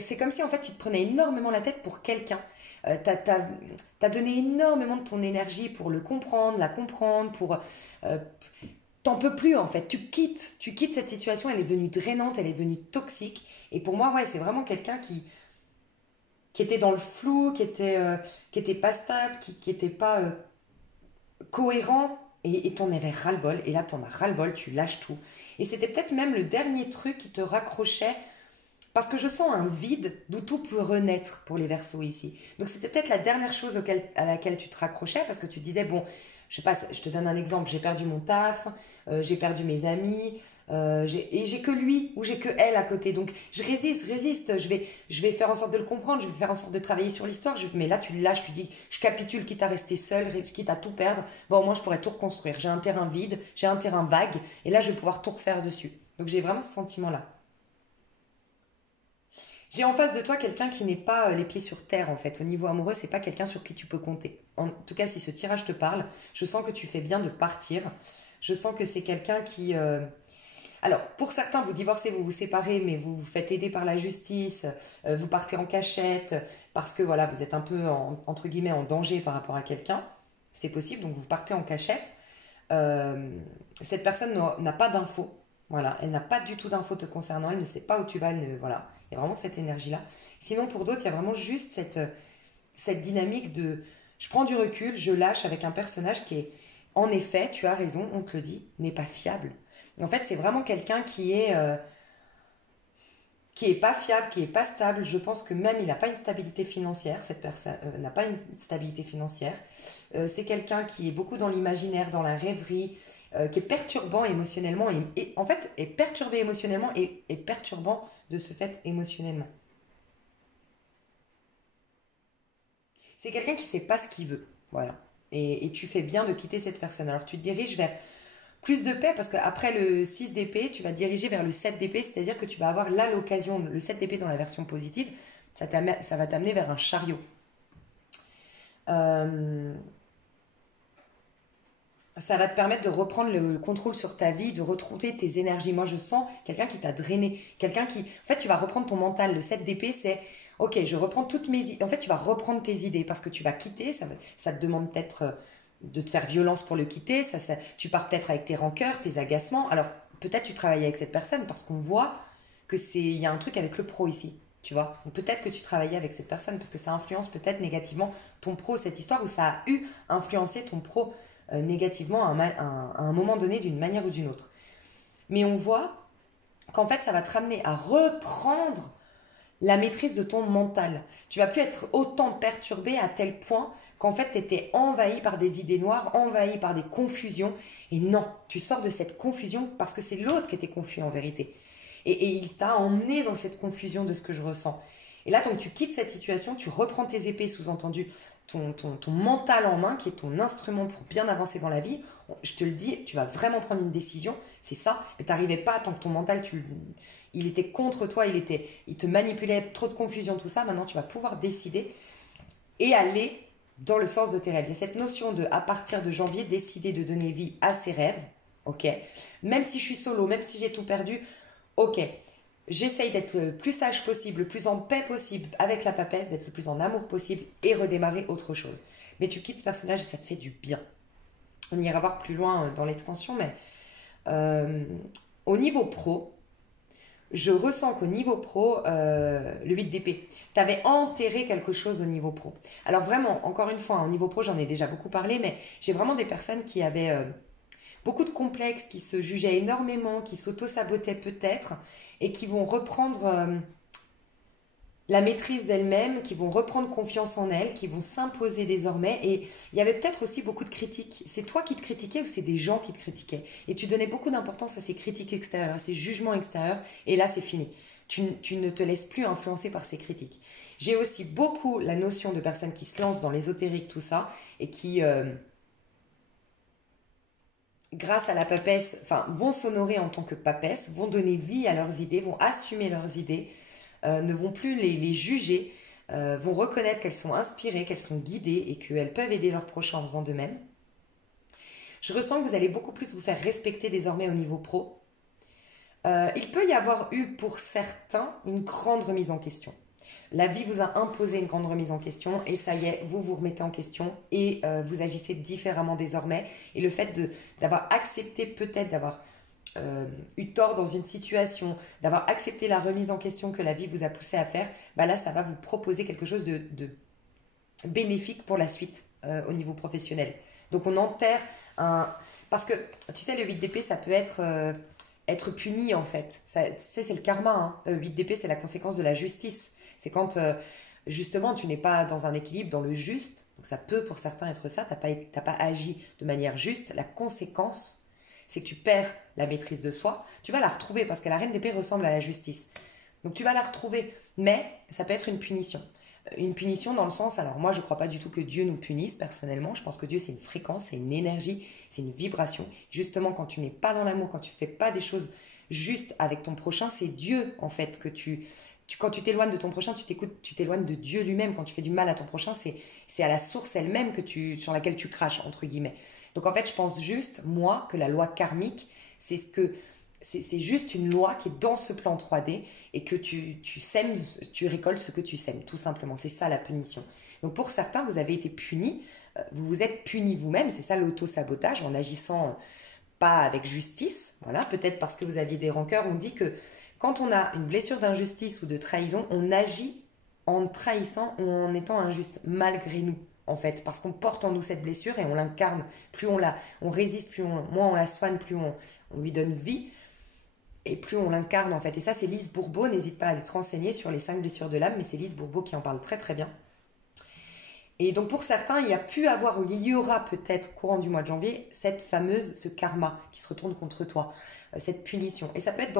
C'est comme si en fait tu te prenais énormément la tête pour quelqu'un. T'as donné énormément de ton énergie pour le comprendre, la comprendre, t'en peux plus en fait. Tu quittes cette situation, elle est devenue drainante, elle est devenue toxique. Et pour moi, ouais, c'est vraiment quelqu'un qui était dans le flou, qui était pas stable, qui était pas cohérent. Et t'en avais ras-le-bol. Et là, t'en as ras-le-bol, tu lâches tout. Et c'était peut-être même le dernier truc qui te raccrochait, parce que je sens un vide d'où tout peut renaître pour les Verseaux ici. Donc c'était peut-être la dernière chose à laquelle tu te raccrochais, parce que tu disais, bon, je sais pas, je te donne un exemple, j'ai perdu mon taf, j'ai perdu mes amis, et j'ai que lui ou j'ai que elle à côté. Donc je résiste, je vais faire en sorte de le comprendre, je vais faire en sorte de travailler sur l'histoire. Mais là, tu le lâches, tu dis, je capitule, quitte à rester seule, quitte à tout perdre. Bon, moi, je pourrais tout reconstruire. J'ai un terrain vide, j'ai un terrain vague, et là, je vais pouvoir tout refaire dessus. Donc j'ai vraiment ce sentiment-là. J'ai en face de toi quelqu'un qui n'est pas les pieds sur terre en fait. Au niveau amoureux, c'est pas quelqu'un sur qui tu peux compter. En tout cas, si ce tirage te parle, je sens que tu fais bien de partir. Je sens que c'est quelqu'un qui... Alors, pour certains, vous divorcez, vous vous séparez, mais vous vous faites aider par la justice, vous partez en cachette, parce que voilà, vous êtes un peu, entre guillemets, en danger par rapport à quelqu'un. C'est possible, donc vous partez en cachette. Euh, Cette personne n'a pas d'infos. Voilà, elle n'a pas du tout d'infos te concernant, elle ne sait pas où tu vas, voilà. Il y a vraiment cette énergie-là. Sinon, pour d'autres, il y a vraiment juste cette dynamique de je prends du recul, je lâche avec un personnage qui est, en effet, tu as raison, on te le dit, n'est pas fiable. En fait, c'est vraiment quelqu'un qui est pas fiable, qui est pas stable. Je pense que même il n'a pas une stabilité financière, cette personne n'a pas une stabilité financière. C'est quelqu'un qui est beaucoup dans l'imaginaire, dans la rêverie, qui est perturbant émotionnellement et en fait est perturbé émotionnellement et perturbant de ce fait émotionnellement. C'est quelqu'un qui sait pas ce qu'il veut, voilà. Et tu fais bien de quitter cette personne. Alors tu te diriges vers plus de paix parce qu'après le 6 d'épée, tu vas te diriger vers le 7 d'épée, c'est-à-dire que tu vas avoir là l'occasion, le 7 d'épée dans la version positive, ça va t'amener vers un chariot. Euh, ça va te permettre de reprendre le contrôle sur ta vie, de retrouver tes énergies. Moi, je sens quelqu'un qui t'a drainé, quelqu'un qui... En fait, tu vas reprendre ton mental. Le 7 d'épée, c'est... Ok, je reprends toutes mes idées. En fait, tu vas reprendre tes idées parce que tu vas quitter. Ça te demande peut-être de te faire violence pour le quitter. Tu pars peut-être avec tes rancœurs, tes agacements. Alors, peut-être tu travailles avec cette personne parce qu'on voit que il y a un truc avec le pro ici. Tu vois, donc peut-être que tu travaillais avec cette personne parce que ça influence peut-être négativement ton pro, cette histoire où ça a eu influencé ton pro négativement à un moment donné d'une manière ou d'une autre. Mais on voit qu'en fait, ça va te ramener à reprendre la maîtrise de ton mental. Tu vas plus être autant perturbé à tel point qu'en fait, tu étais envahi par des idées noires, envahi par des confusions. Et non, tu sors de cette confusion parce que c'est l'autre qui était confus en vérité. Et il t'a emmené dans cette confusion de ce que je ressens. Et là, donc, tu quittes cette situation, tu reprends tes épées, sous-entendu, ton mental en main, qui est ton instrument pour bien avancer dans la vie. Je te le dis, tu vas vraiment prendre une décision, c'est ça. Mais tu n'arrivais pas tant que ton mental, il était contre toi, il te manipulait, trop de confusion, tout ça. Maintenant, tu vas pouvoir décider et aller dans le sens de tes rêves. Il y a cette notion de, à partir de janvier, décider de donner vie à ses rêves. Ok. Même si je suis solo, même si j'ai tout perdu, ok. J'essaye d'être le plus sage possible, le plus en paix possible avec la papesse, d'être le plus en amour possible et redémarrer autre chose. Mais tu quittes ce personnage et ça te fait du bien. On ira voir plus loin dans l'extension, mais euh, au niveau pro, je ressens qu'au niveau pro, le 8 d'épée, tu avais enterré quelque chose au niveau pro. Alors vraiment, encore une fois, au niveau pro, j'en ai déjà beaucoup parlé, mais j'ai vraiment des personnes qui avaient beaucoup de complexes, qui se jugeaient énormément, qui s'auto-sabotaient peut-être, et qui vont reprendre la maîtrise d'elles-mêmes, qui vont reprendre confiance en elles, qui vont s'imposer désormais. Et il y avait peut-être aussi beaucoup de critiques. C'est toi qui te critiquais ou c'est des gens qui te critiquaient? Et tu donnais beaucoup d'importance à ces critiques extérieures, à ces jugements extérieurs, et là c'est fini. Tu ne te laisses plus influencer par ces critiques. J'ai aussi beaucoup la notion de personnes qui se lancent dans l'ésotérique, tout ça, et qui, grâce à la papesse, enfin, vont s'honorer en tant que papesse, vont donner vie à leurs idées, vont assumer leurs idées, ne vont plus les juger, vont reconnaître qu'elles sont inspirées, qu'elles sont guidées et qu'elles peuvent aider leurs prochains en faisant de même. Je ressens que vous allez beaucoup plus vous faire respecter désormais au niveau pro. Il peut y avoir eu pour certains une grande remise en question. La vie vous a imposé une grande remise en question et ça y est, vous vous remettez en question et vous agissez différemment désormais. Et le fait d'avoir accepté peut-être d'avoir eu tort dans une situation, d'avoir accepté la remise en question que la vie vous a poussé à faire, bah là, ça va vous proposer quelque chose de bénéfique pour la suite au niveau professionnel. Donc on enterre un... Parce que, tu sais, le 8 d'épée, ça peut être puni en fait. Ça, tu sais, c'est le karma. Hein. 8 d'épée, c'est la conséquence de la justice. C'est quand justement tu n'es pas dans un équilibre, dans le juste. Donc ça peut pour certains être ça. T'as pas agi de manière juste. La conséquence, c'est que tu perds la maîtrise de soi. Tu vas la retrouver parce que la reine d'épée ressemble à la justice. Donc tu vas la retrouver, mais ça peut être une punition. Une punition dans le sens, alors moi je ne crois pas du tout que Dieu nous punisse personnellement, je pense que Dieu c'est une fréquence, c'est une énergie, c'est une vibration. Justement quand tu n'es pas dans l'amour, quand tu ne fais pas des choses justes avec ton prochain, c'est Dieu en fait que quand tu t'éloignes de ton prochain, tu t'éloignes de Dieu lui-même. Quand tu fais du mal à ton prochain, c'est à la source elle-même sur laquelle tu craches, entre guillemets. Donc en fait je pense juste, moi, que la loi karmique, c'est juste une loi qui est dans ce plan 3D et que tu sèmes, tu récoltes ce que tu sèmes, tout simplement. C'est ça la punition. Donc pour certains, vous avez été punis, vous vous êtes punis vous-même, c'est ça l'auto-sabotage en agissant pas avec justice. Voilà, peut-être parce que vous aviez des rancœurs. On dit que quand on a une blessure d'injustice ou de trahison, on agit en trahissant ou en étant injuste malgré nous. En fait, parce qu'on porte en nous cette blessure et on l'incarne. Plus on résiste, moins on la soigne, plus on lui donne vie. Et plus on l'incarne en fait. Et ça, c'est Lise Bourbeau. N'hésite pas à aller te renseigner sur les 5 blessures de l'âme, mais c'est Lise Bourbeau qui en parle très très bien. Et donc pour certains, il y aura peut-être courant du mois de janvier ce karma qui se retourne contre toi, cette punition. Et ça peut être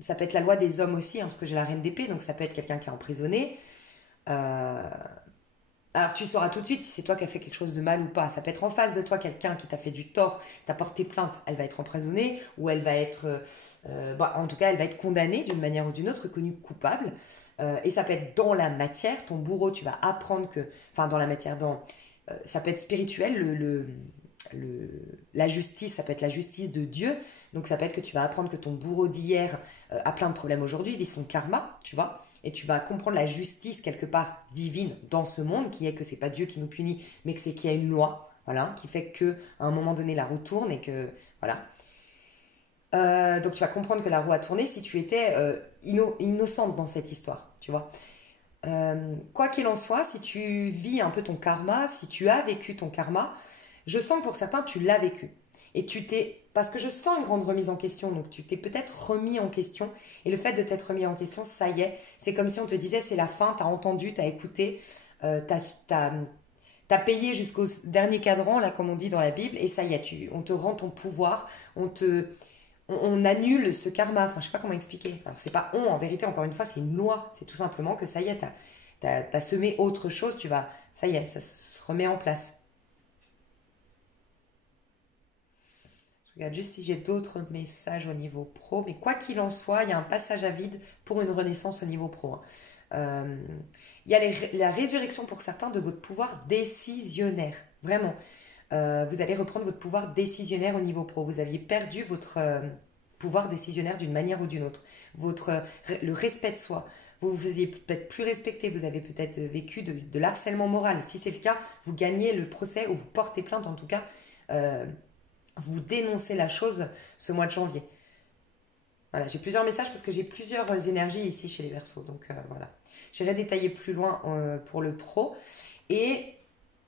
ça peut être la loi des hommes aussi, hein, parce que j'ai la reine d'épée, donc ça peut être quelqu'un qui est emprisonné. Alors tu sauras tout de suite si c'est toi qui as fait quelque chose de mal ou pas. Ça peut être en face de toi quelqu'un qui t'a fait du tort, t'a porté plainte, elle va être emprisonnée ou elle va être, en tout cas, elle va être condamnée d'une manière ou d'une autre, reconnue coupable. Et ça peut être dans la matière, ton bourreau, tu vas apprendre que, enfin dans la matière, ça peut être spirituel, la justice, ça peut être la justice de Dieu. Donc ça peut être que tu vas apprendre que ton bourreau d'hier a plein de problèmes aujourd'hui, il vit son karma, tu vois. Et tu vas comprendre la justice quelque part divine dans ce monde, qui est que c'est pas Dieu qui nous punit, mais que c'est qu'il y a une loi, voilà, qui fait que à un moment donné la roue tourne et que voilà. Donc tu vas comprendre que la roue a tourné si tu étais innocente dans cette histoire, tu vois. Quoi qu'il en soit, si tu vis un peu ton karma, si tu as vécu ton karma, je sens que pour certains, tu l'as vécu. Et tu t'es... Parce que je sens une grande remise en question, donc tu t'es peut-être remis en question. Et le fait de t'être remis en question, ça y est, c'est comme si on te disait c'est la fin, t'as entendu, t'as écouté, t'as payé jusqu'au dernier cadran, là, comme on dit dans la Bible, et ça y est, on te rend ton pouvoir, on annule ce karma. Enfin, je sais pas comment expliquer. Alors, c'est pas en vérité, encore une fois, c'est une loi. C'est tout simplement que ça y est, t'as semé autre chose, ça y est, ça se remet en place. Je regarde juste si j'ai d'autres messages au niveau pro, mais quoi qu'il en soit, il y a un passage à vide pour une renaissance au niveau pro, hein. Euh, il y a la résurrection pour certains de votre pouvoir décisionnaire. Vraiment. Vous allez reprendre votre pouvoir décisionnaire au niveau pro. Vous aviez perdu votre pouvoir décisionnaire d'une manière ou d'une autre. Le respect de soi. Vous vous faisiez peut-être plus respecter. Vous avez peut-être vécu de l'harcèlement moral. Si c'est le cas, vous gagnez le procès ou vous portez plainte en tout cas. Euh, vous dénoncez la chose ce mois de janvier. Voilà, j'ai plusieurs messages parce que j'ai plusieurs énergies ici chez les Verseaux. Donc voilà. J'irai détailler plus loin pour le pro. Et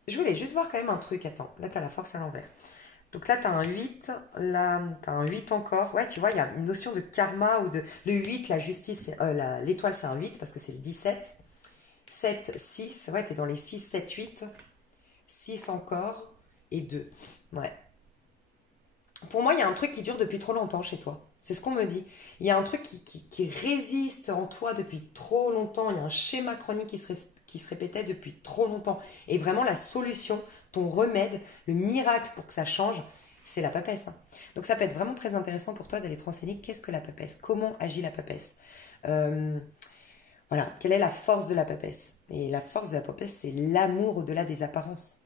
je voulais juste voir quand même un truc. Attends, là tu as la force à l'envers. Donc là tu as un 8, là tu as un 8 encore. Ouais, tu vois, il y a une notion de karma ou de... Le 8, la justice, l'étoile c'est un 8 parce que c'est le 17. 7, 6, ouais, tu es dans les 6, 7, 8. 6 encore et 2. Ouais. Pour moi, il y a un truc qui dure depuis trop longtemps chez toi. C'est ce qu'on me dit. Il y a un truc qui résiste en toi depuis trop longtemps. Il y a un schéma chronique qui se répétait depuis trop longtemps. Et vraiment, la solution, ton remède, le miracle pour que ça change, c'est la papesse, hein. Donc ça peut être vraiment très intéressant pour toi d'aller te renseigner qu'est-ce que la papesse, comment agit la papesse. Voilà, quelle est la force de la papesse. Et la force de la papesse, c'est l'amour au-delà des apparences.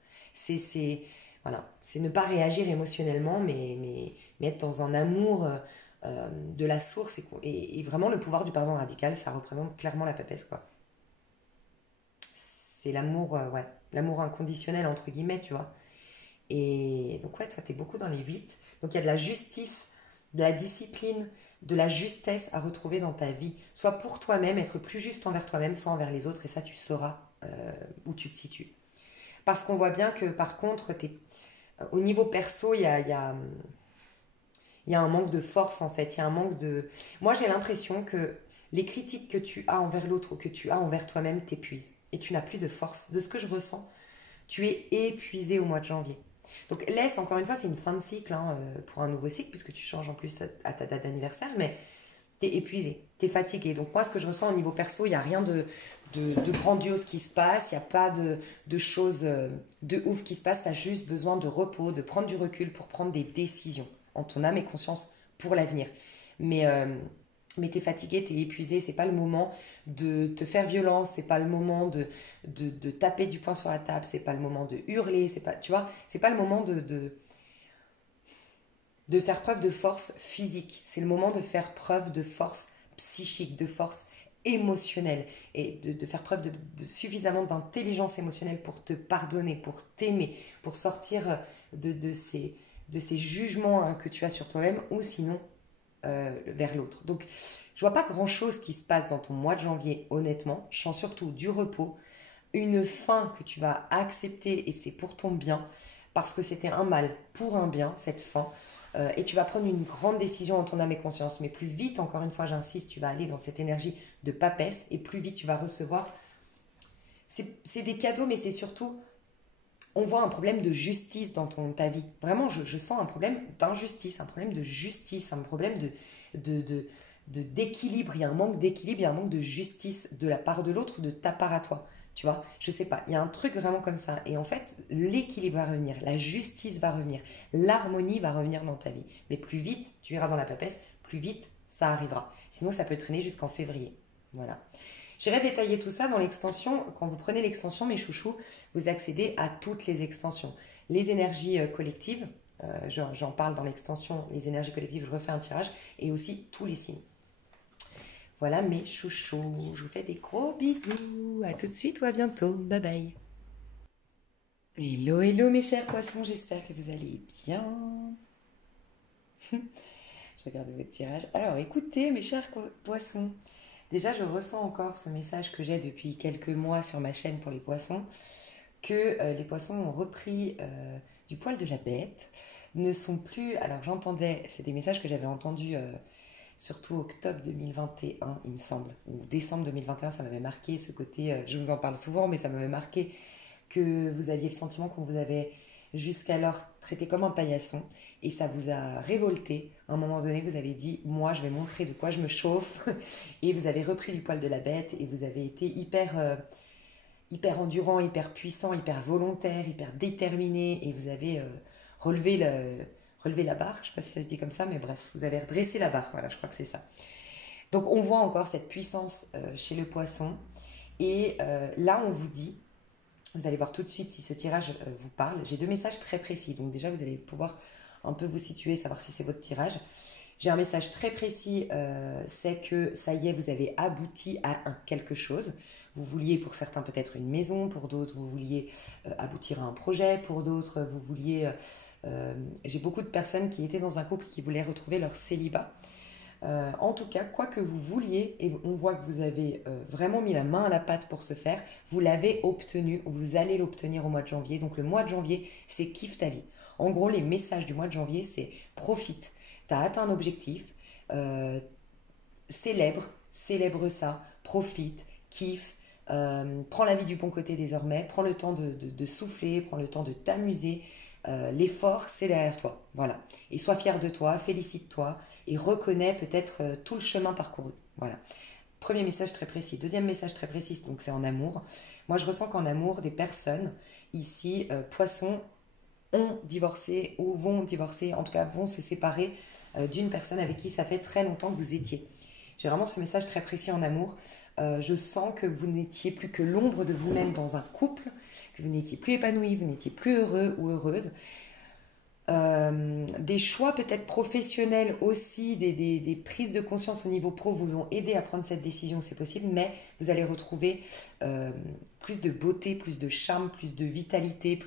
Voilà, c'est ne pas réagir émotionnellement, mais être dans un amour de la source. Et vraiment, le pouvoir du pardon radical, ça représente clairement la papesse, quoi. C'est l'amour, ouais, l'amour inconditionnel, entre guillemets, tu vois. Et donc, ouais, toi, t'es beaucoup dans les 8. Donc, il y a de la justice, de la discipline, de la justesse à retrouver dans ta vie. Soit pour toi-même, être plus juste envers toi-même, soit envers les autres. Et ça, tu sauras où tu te situes. Parce qu'on voit bien que, par contre, au niveau perso, il y a un manque de force, en fait. Il y a un manque de... Moi, j'ai l'impression que les critiques que tu as envers l'autre ou que tu as envers toi-même t'épuisent. Et tu n'as plus de force. De ce que je ressens, tu es épuisé au mois de janvier. Donc laisse, encore une fois, c'est une fin de cycle, hein, pour un nouveau cycle, puisque tu changes en plus à ta date d'anniversaire, mais t'es épuisé, t'es fatigué. Donc moi, ce que je ressens au niveau perso, il n'y a rien de grandiose qui se passe, il n'y a pas de choses de ouf qui se passent, tu as juste besoin de repos, de prendre du recul pour prendre des décisions en ton âme et conscience pour l'avenir. Mais, euh, mais t'es fatigué, t'es épuisé, c'est pas le moment de te faire violence, c'est pas le moment de taper du poing sur la table, c'est pas le moment de hurler, c'est pas, tu vois, c'est pas le moment de faire preuve de force physique. C'est le moment de faire preuve de force psychique, de force émotionnelle et de faire preuve de suffisamment d'intelligence émotionnelle pour te pardonner, pour t'aimer, pour sortir de ces jugements, hein, que tu as sur toi-même ou sinon vers l'autre. Donc, je vois pas grand-chose qui se passe dans ton mois de janvier, honnêtement. Je sens surtout du repos, une fin que tu vas accepter et c'est pour ton bien, parce que c'était un mal pour un bien, cette fin. Et tu vas prendre une grande décision en ton âme et conscience. Mais plus vite, encore une fois, j'insiste, tu vas aller dans cette énergie de papesse et plus vite tu vas recevoir. C'est des cadeaux, mais c'est surtout, on voit un problème de justice dans ta vie. Vraiment, je sens un problème d'injustice, un problème de justice, un problème d'équilibre. Il y a un manque d'équilibre, il y a un manque de justice de la part de l'autre ou de ta part à toi. Tu vois, je sais pas, il y a un truc vraiment comme ça. Et en fait, l'équilibre va revenir, la justice va revenir, l'harmonie va revenir dans ta vie. Mais plus vite tu iras dans la papesse, plus vite ça arrivera. Sinon, ça peut traîner jusqu'en février. Voilà. J'irai détailler tout ça dans l'extension. Quand vous prenez l'extension, mes chouchous, vous accédez à toutes les extensions. Les énergies collectives, j'en parle dans l'extension, les énergies collectives, je refais un tirage, et aussi tous les signes. Voilà mes chouchous, je vous fais des gros bisous. À tout de suite ou à bientôt. Bye bye. Hello, hello mes chers poissons, j'espère que vous allez bien. Je regarde votre tirage. Alors écoutez mes chers poissons, déjà je ressens encore ce message que j'ai depuis quelques mois sur ma chaîne pour les poissons, que les poissons ont repris du poil de la bête, ne sont plus... Alors j'entendais, c'est des messages que j'avais entendus surtout octobre 2021 il me semble, ou décembre 2021, ça m'avait marqué ce côté, je vous en parle souvent, mais ça m'avait marqué que vous aviez le sentiment qu'on vous avait jusqu'alors traité comme un paillasson et ça vous a révolté. À un moment donné, vous avez dit, moi je vais montrer de quoi je me chauffe et vous avez repris du poil de la bête et vous avez été hyper endurant, hyper puissant, hyper volontaire, hyper déterminé et vous avez relevé la barre. Je ne sais pas si ça se dit comme ça, mais bref, vous avez redressé la barre. Voilà, je crois que c'est ça. Donc on voit encore cette puissance chez le poisson et là on vous dit, vous allez voir tout de suite si ce tirage vous parle. J'ai deux messages très précis, donc déjà vous allez pouvoir un peu vous situer, savoir si c'est votre tirage. J'ai un message très précis, c'est que ça y est, vous avez abouti à quelque chose. Vous vouliez pour certains peut-être une maison, pour d'autres vous vouliez aboutir à un projet, pour d'autres vous vouliez... j'ai beaucoup de personnes qui étaient dans un couple qui voulaient retrouver leur célibat. En tout cas, quoi que vous vouliez, et on voit que vous avez vraiment mis la main à la pâte pour ce faire, vous l'avez obtenu, vous allez l'obtenir au mois de janvier. Donc le mois de janvier, c'est kiffe ta vie. En gros, les messages du mois de janvier, c'est profite, tu as atteint un objectif, célèbre ça, profite, kiffe, prends la vie du bon côté désormais, prends le temps de souffler, prends le temps de t'amuser. L'effort, c'est derrière toi. Voilà. Et sois fier de toi, félicite-toi et reconnais peut-être tout le chemin parcouru. Voilà. Premier message très précis. Deuxième message très précis, donc c'est en amour. Moi, je ressens qu'en amour, des personnes ici, poissons, ont divorcé ou vont divorcer, en tout cas vont se séparer d'une personne avec qui ça fait très longtemps que vous étiez. J'ai vraiment ce message très précis en amour. Je sens que vous n'étiez plus que l'ombre de vous-même dans un couple, que vous n'étiez plus épanoui, vous n'étiez plus heureux ou heureuse. Des choix peut-être professionnels aussi, des prises de conscience au niveau pro vous ont aidé à prendre cette décision, c'est possible, mais vous allez retrouver plus de beauté, plus de charme, plus de vitalité,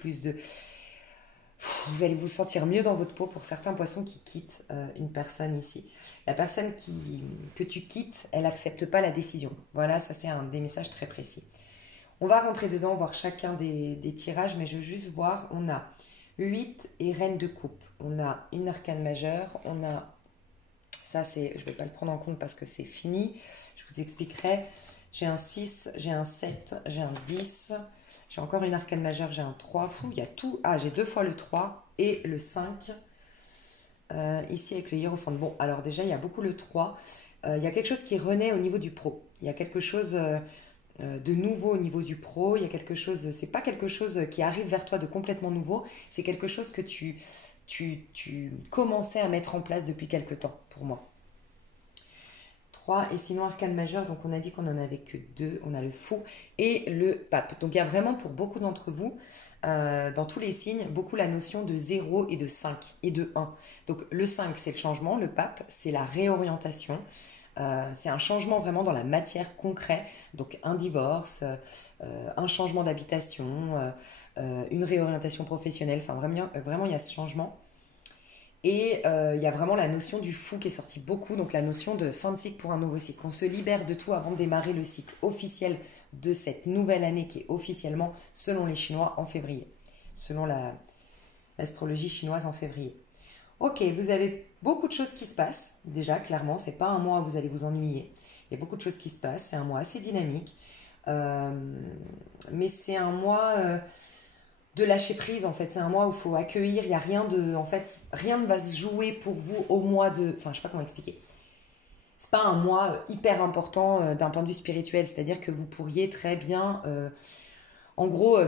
vous allez vous sentir mieux dans votre peau pour certains poissons qui quittent une personne ici. La personne que tu quittes, elle n'accepte pas la décision. Voilà, ça c'est un des messages très précis. On va rentrer dedans, voir chacun des tirages, mais je veux juste voir, on a 8 et reine de coupe. On a une arcane majeure, on a, ça c'est, je ne vais pas le prendre en compte parce que c'est fini, je vous expliquerai. J'ai un 6, j'ai un 7, j'ai un 10, j'ai encore une arcane majeure, j'ai un 3, il y a tout, j'ai 2 fois le 3 et le 5, ici avec le hiérophante. Bon, alors déjà il y a beaucoup le 3, il y a quelque chose qui renaît au niveau du pro, il y a quelque chose... de nouveau au niveau du pro, il y a quelque chose, c'est pas quelque chose qui arrive vers toi de complètement nouveau, c'est quelque chose que tu commençais à mettre en place depuis quelque temps pour moi. 3 et sinon arcane majeur, donc on a dit qu'on en avait que 2, on a le fou et le pape. Donc il y a vraiment pour beaucoup d'entre vous, dans tous les signes, beaucoup la notion de 0 et de 5 et de 1. Donc le 5 c'est le changement, le pape c'est la réorientation. C'est un changement vraiment dans la matière concrète, donc un divorce, un changement d'habitation, une réorientation professionnelle, enfin vraiment il y a ce changement. Et il y a vraiment la notion du fou qui est sortie beaucoup, donc la notion de fin de cycle pour un nouveau cycle. On se libère de tout avant de démarrer le cycle officiel de cette nouvelle année qui est officiellement, selon les Chinois, en février, selon l'astrologie chinoise en février. Ok, vous avez beaucoup de choses qui se passent, déjà, clairement, c'est pas un mois où vous allez vous ennuyer. Il y a beaucoup de choses qui se passent, c'est un mois assez dynamique. Mais c'est un mois de lâcher prise, en fait. C'est un mois où il faut accueillir, il n'y a rien de... En fait, rien ne va se jouer pour vous au mois de... Enfin, je sais pas comment expliquer. C'est pas un mois hyper important d'un point de vue spirituel, c'est-à-dire que vous pourriez très bien... en gros...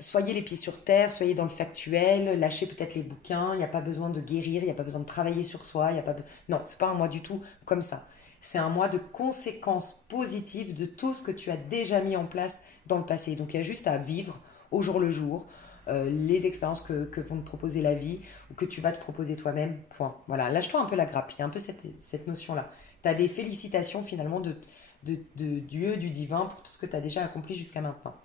Soyez les pieds sur terre, soyez dans le factuel, lâchez peut-être les bouquins, il n'y a pas besoin de guérir, il n'y a pas besoin de travailler sur soi, il y a pas non, c'est pas un mois du tout comme ça. C'est un mois de conséquences positives de tout ce que tu as déjà mis en place dans le passé. Donc il y a juste à vivre au jour le jour les expériences que vont te proposer la vie ou que tu vas te proposer toi-même, point. Voilà, lâche-toi un peu la grappe, il y a un peu cette notion-là. Tu as des félicitations finalement de Dieu, du divin pour tout ce que tu as déjà accompli jusqu'à maintenant.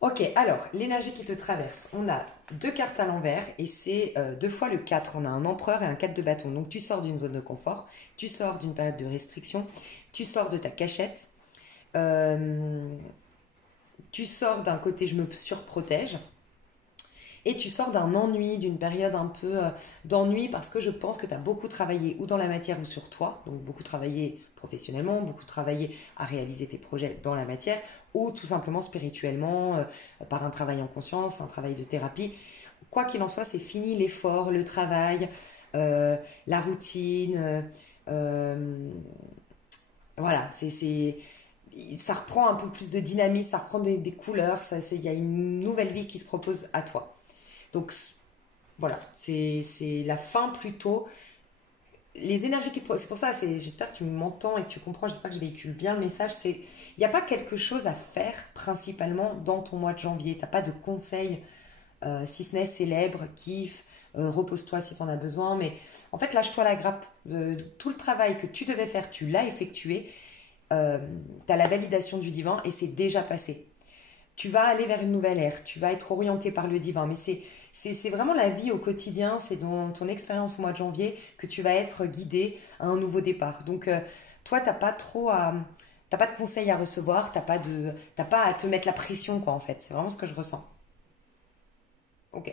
Ok, alors, l'énergie qui te traverse. On a deux cartes à l'envers et c'est deux fois le 4. On a un empereur et un 4 de bâton. Donc, tu sors d'une zone de confort, tu sors d'une période de restriction, tu sors de ta cachette, euh, tu sors d'un côté je me surprotège et tu sors d'un ennui, d'une période un peu d'ennui parce que je pense que tu as beaucoup travaillé ou dans la matière ou sur toi, donc beaucoup travaillé professionnellement, beaucoup travaillé à réaliser tes projets dans la matière ou tout simplement spirituellement, par un travail en conscience, un travail de thérapie. Quoi qu'il en soit, c'est fini l'effort, le travail, la routine. Euh, voilà, ça reprend un peu plus de dynamisme, ça reprend des couleurs, il y a une nouvelle vie qui se propose à toi. Donc voilà, c'est la fin plutôt. Les énergies qui te... C'est pour ça, j'espère que tu m'entends et que tu comprends, j'espère que je véhicule bien le message. Il n'y a pas quelque chose à faire principalement dans ton mois de janvier. Tu n'as pas de conseils, si ce n'est célèbre, kiffe, repose-toi si tu en as besoin. Mais en fait, lâche-toi la grappe. Tout le travail que tu devais faire, tu l'as effectué. Tu as la validation du divin et c'est déjà passé. Tu vas aller vers une nouvelle ère, tu vas être orienté par le divin. Mais c'est vraiment la vie au quotidien, c'est dans ton expérience au mois de janvier que tu vas être guidé à un nouveau départ. Donc, toi, t'as pas de conseils à recevoir, t'as pas à te mettre la pression, quoi, en fait. C'est vraiment ce que je ressens. Ok.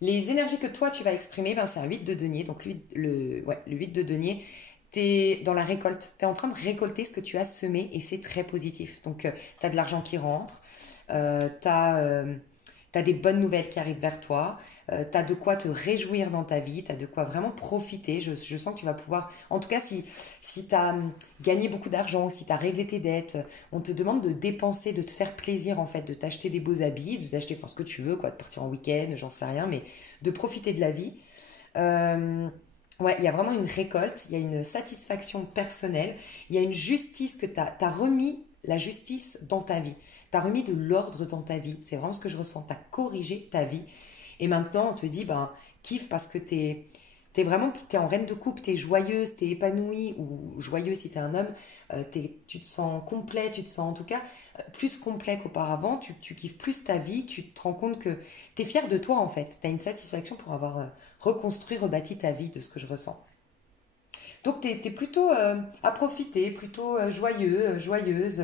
Les énergies que toi, tu vas exprimer, ben, c'est un 8 de denier. Donc, le 8 de denier, tu es dans la récolte. Tu es en train de récolter ce que tu as semé et c'est très positif. Donc, tu as de l'argent qui rentre, tu as, des bonnes nouvelles qui arrivent vers toi, tu as de quoi te réjouir dans ta vie, tu as de quoi vraiment profiter. Je sens que tu vas pouvoir, en tout cas si tu as gagné beaucoup d'argent, si tu as réglé tes dettes, on te demande de dépenser, de te faire plaisir en fait, de t'acheter des beaux habits, de t'acheter enfin, ce que tu veux, quoi, de partir en week-end, j'en sais rien, mais de profiter de la vie. Euh, Ouais, il y a vraiment une récolte, il y a une satisfaction personnelle, il y a une justice que tu as remis la justice dans ta vie. Tu as remis de l'ordre dans ta vie. C'est vraiment ce que je ressens. Tu as corrigé ta vie. Et maintenant, on te dit, ben, kiffe parce que t'es en reine de coupe, t'es joyeuse, t'es épanouie, ou joyeuse si t'es un homme, tu te sens complet, tu te sens en tout cas plus complet qu'auparavant, tu kiffes plus ta vie, tu te rends compte que t'es fier de toi en fait. T'as une satisfaction pour avoir reconstruit, rebâti ta vie de ce que je ressens. Donc t'es plutôt à profiter, plutôt joyeux, joyeuse,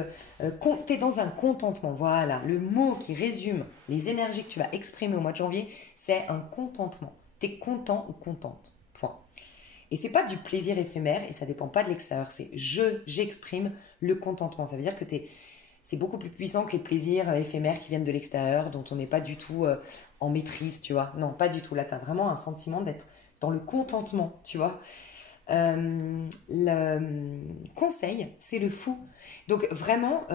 t'es dans un contentement. Voilà, le mot qui résume les énergies que tu vas exprimer au mois de janvier, c'est un contentement. T'es content ou contente. Point. Et c'est pas du plaisir éphémère et ça dépend pas de l'extérieur. C'est j'exprime le contentement. Ça veut dire que c'est beaucoup plus puissant que les plaisirs éphémères qui viennent de l'extérieur, dont on n'est pas du tout en maîtrise, tu vois. Non, pas du tout. Là, tu as vraiment un sentiment d'être dans le contentement, tu vois. Le conseil, c'est le fou. Donc vraiment,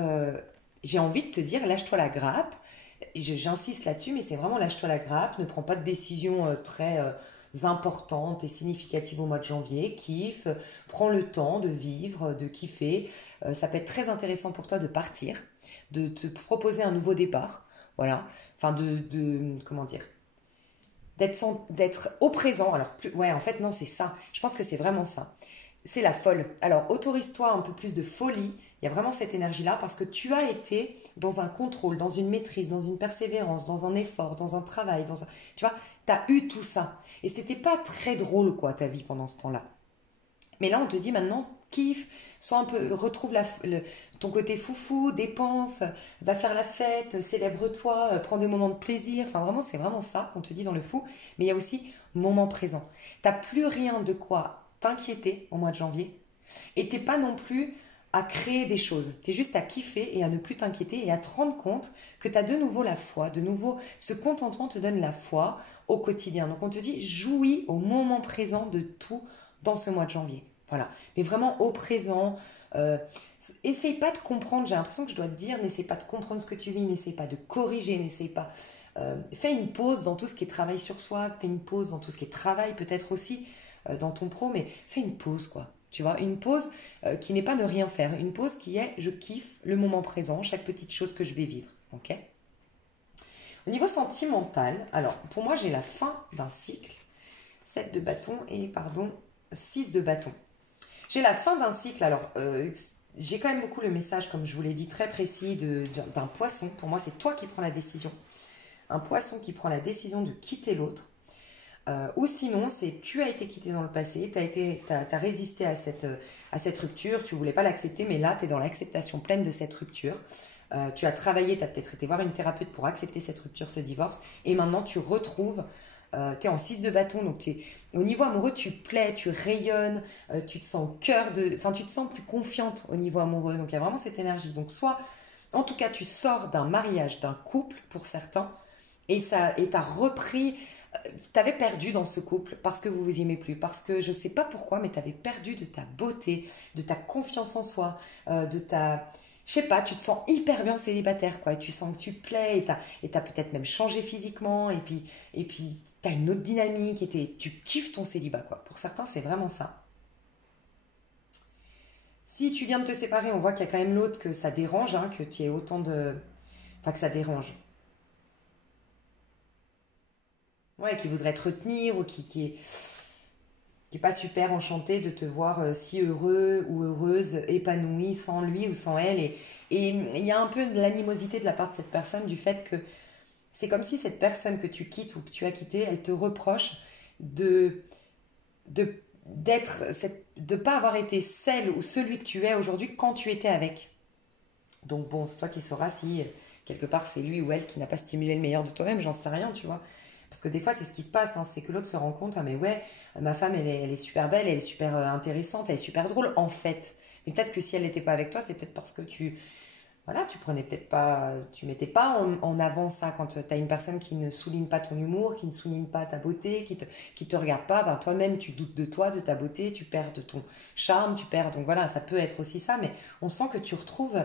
j'ai envie de te dire, lâche-toi la grappe. J'insiste là-dessus, mais c'est vraiment lâche-toi la grappe. Ne prends pas de décision très importante et significative au mois de janvier. Kiffe, prends le temps de vivre, de kiffer. Ça peut être très intéressant pour toi de partir, de te proposer un nouveau départ. Voilà. Enfin, comment dire, d'être au présent. Alors, ouais, en fait, non, c'est ça. Je pense que c'est vraiment ça. C'est la folle. Alors, autorise-toi un peu plus de folie. Il y a vraiment cette énergie-là parce que tu as été dans un contrôle, dans une maîtrise, dans une persévérance, dans un effort, dans un travail, tu vois, tu as eu tout ça. Et c'était pas très drôle, quoi, ta vie pendant ce temps-là. Mais là, on te dit maintenant, kiffe, sois un peu, retrouve ton côté foufou, dépense, va faire la fête, célèbre-toi, prends des moments de plaisir. Enfin, vraiment, c'est vraiment ça qu'on te dit dans le fou. Mais il y a aussi moment présent. T'as plus rien de quoi t'inquiéter au mois de janvier. Et t'es pas non plus à créer des choses. T'es juste à kiffer et à ne plus t'inquiéter et à te rendre compte que t'as de nouveau la foi. De nouveau, ce contentement te donne la foi au quotidien. Donc on te dit, jouis au moment présent de tout dans ce mois de janvier. Voilà, mais vraiment au présent. Euh, Essaye pas de comprendre, j'ai l'impression que je dois te dire, n'essaye pas de comprendre ce que tu vis, n'essaye pas de corriger, n'essaye pas. Fais une pause dans tout ce qui est travail sur soi, fais une pause dans tout ce qui est travail peut-être aussi dans ton pro, mais fais une pause quoi. Tu vois, une pause qui n'est pas ne rien faire, une pause qui est je kiffe le moment présent, chaque petite chose que je vais vivre. Ok. Au niveau sentimental, alors pour moi j'ai la fin d'un cycle, 7 de bâton et pardon, 6 de bâton. J'ai la fin d'un cycle, alors j'ai quand même beaucoup le message, comme je vous l'ai dit, très précis d'un poisson. Pour moi, c'est toi qui prends la décision. Un poisson qui prend la décision de quitter l'autre. Ou sinon, c'est tu as été quitté dans le passé, tu as résisté à cette rupture, tu ne voulais pas l'accepter, mais là, tu es dans l'acceptation pleine de cette rupture. Tu as travaillé, tu as peut-être été voir une thérapeute pour accepter cette rupture, ce divorce, et maintenant tu retrouves, tu es en 6 de bâton, donc au niveau amoureux, tu plais, tu rayonnes, tu te sens au cœur de... Enfin, tu te sens plus confiante au niveau amoureux, donc il y a vraiment cette énergie. Donc soit, en tout cas, tu sors d'un mariage, d'un couple pour certains, et t'as repris... Tu avais perdu dans ce couple parce que vous vous aimez plus, parce que je ne sais pas pourquoi, mais tu avais perdu de ta beauté, de ta confiance en soi, de ta... Je sais pas, tu te sens hyper bien célibataire, quoi. Et tu sens que tu plais, et t'as peut-être même changé physiquement, et puis tu as une autre dynamique, tu kiffes ton célibat, quoi. Pour certains, c'est vraiment ça. Si tu viens de te séparer, on voit qu'il y a quand même l'autre que ça dérange, hein, que tu aies autant de... Enfin, que ça dérange. Ouais, qui voudrait te retenir ou qui est pas super enchanté de te voir si heureux ou heureuse, épanoui sans lui ou sans elle. Et il y a un peu de l'animosité de la part de cette personne du fait que c'est comme si cette personne que tu quittes ou que tu as quittée, elle te reproche de de de pas avoir été celle ou celui que tu es aujourd'hui quand tu étais avec. Donc bon, c'est toi qui sauras si quelque part c'est lui ou elle qui n'a pas stimulé le meilleur de toi-même, j'en sais rien, tu vois. Parce que des fois c'est ce qui se passe, hein, c'est que l'autre se rend compte, ah mais ouais, ma femme elle est super belle, elle est super intéressante, elle est super drôle en fait. Mais peut-être que si elle n'était pas avec toi, c'est peut-être parce que voilà, tu prenais peut-être pas, tu mettais pas en avant ça quand tu as une personne qui ne souligne pas ton humour, qui ne souligne pas ta beauté, qui te regarde pas, ben toi-même tu doutes de toi, de ta beauté, tu perds de ton charme, tu perds, donc voilà, ça peut être aussi ça, mais on sent que tu retrouves,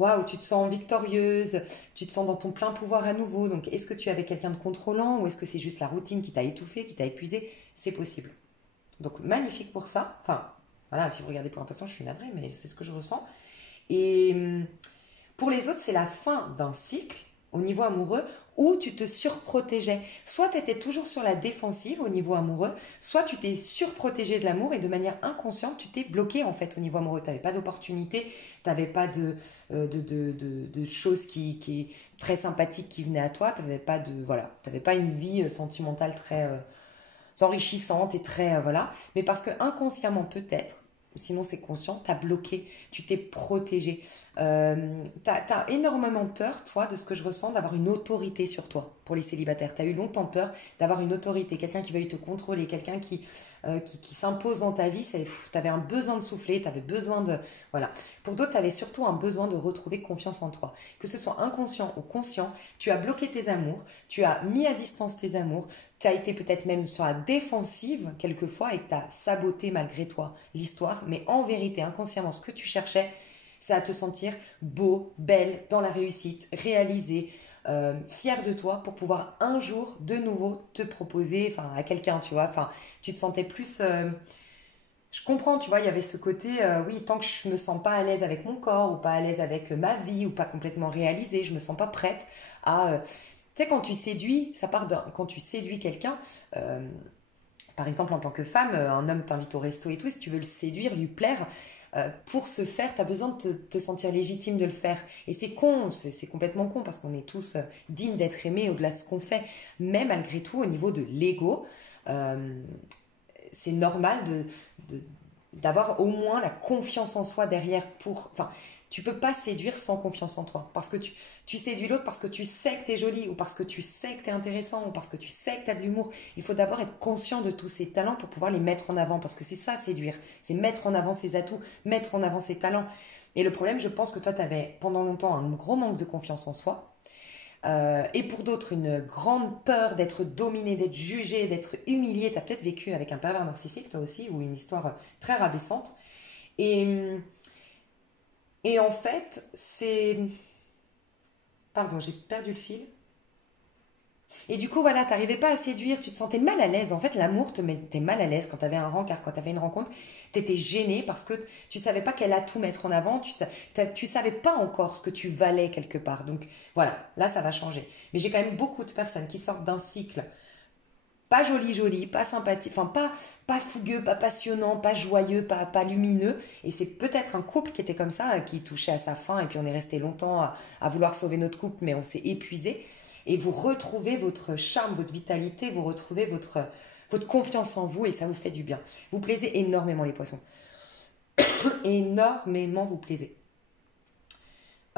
waouh, tu te sens victorieuse, tu te sens dans ton plein pouvoir à nouveau, donc est-ce que tu es avec quelqu'un de contrôlant ou est-ce que c'est juste la routine qui t'a étouffé, qui t'a épuisé? C'est possible. Donc magnifique pour ça, enfin, voilà, si vous regardez pour un patient, je suis navrée, mais c'est ce que je ressens. Et pour les autres, c'est la fin d'un cycle au niveau amoureux où tu te surprotégeais. Soit tu étais toujours sur la défensive au niveau amoureux, soit tu t'es surprotégé de l'amour et de manière inconsciente, tu t'es bloqué en fait au niveau amoureux. Tu n'avais pas d'opportunité, tu n'avais pas de choses qui très sympathiques qui venaient à toi, tu n'avais pas voilà, t'avais pas une vie sentimentale très enrichissante et très voilà. Mais parce que inconsciemment peut-être, sinon c'est conscient, t'as bloqué, tu t'es protégé. T'as énormément peur, toi, de ce que je ressens, d'avoir une autorité sur toi pour les célibataires. T'as eu longtemps peur d'avoir une autorité, quelqu'un qui veuille te contrôler, quelqu'un qui s'impose dans ta vie. T'avais un besoin de souffler, t'avais besoin de... Voilà. Pour d'autres, t'avais surtout un besoin de retrouver confiance en toi. Que ce soit inconscient ou conscient, tu as bloqué tes amours, tu as mis à distance tes amours, tu as été peut-être même sur la défensive quelquefois et que tu as saboté malgré toi l'histoire, mais en vérité, inconsciemment, ce que tu cherchais, c'est à te sentir beau, belle, dans la réussite, réalisée, fière de toi pour pouvoir un jour de nouveau te proposer à quelqu'un, tu vois. Enfin, tu te sentais plus... je comprends, tu vois, il y avait ce côté, oui, tant que je me sens pas à l'aise avec mon corps ou pas à l'aise avec ma vie ou pas complètement réalisée, je me sens pas prête à... tu sais, quand tu séduis, quand tu séduis quelqu'un, par exemple en tant que femme, un homme t'invite au resto et tout, et si tu veux le séduire, lui plaire, pour ce faire, tu as besoin de te sentir légitime de le faire. Et c'est con, c'est complètement con parce qu'on est tous dignes d'être aimés au-delà de ce qu'on fait. Mais malgré tout, au niveau de l'ego, euh, c'est normal de- d'avoir au moins la confiance en soi derrière pour... Enfin, tu peux pas séduire sans confiance en toi. Parce que tu séduis l'autre parce que tu sais que tu es jolie ou parce que tu sais que tu es intéressant ou parce que tu sais que tu as de l'humour. Il faut d'abord être conscient de tous ces talents pour pouvoir les mettre en avant. Parce que c'est ça, séduire. C'est mettre en avant ses atouts, mettre en avant ses talents. Et le problème, je pense que toi, tu avais pendant longtemps un gros manque de confiance en soi. Et pour d'autres, une grande peur d'être dominé, d'être jugé, d'être humilié. Tu as peut-être vécu avec un pervers narcissique, toi aussi, ou une histoire très rabaissante. Et, et en fait, c'est... Pardon, j'ai perdu le fil. Et du coup, voilà, t'arrivais pas à séduire, tu te sentais mal à l'aise. En fait, l'amour te mettait mal à l'aise quand t'avais un rencard, quand t'avais une rencontre. T'étais gêné parce que tu savais pas quel atout mettre en avant, tu savais pas encore ce que tu valais quelque part. Donc voilà, là, ça va changer. Mais j'ai quand même beaucoup de personnes qui sortent d'un cycle pas joli joli, pas sympathique, enfin pas fougueux, pas passionnant, pas joyeux, pas lumineux. Et c'est peut-être un couple qui était comme ça, qui touchait à sa fin, et puis on est resté longtemps à vouloir sauver notre couple, mais on s'est épuisé. Et vous retrouvez votre charme, votre vitalité, vous retrouvez votre confiance en vous, et ça vous fait du bien. Vous plaisez énormément les poissons. Énormément vous plaisez.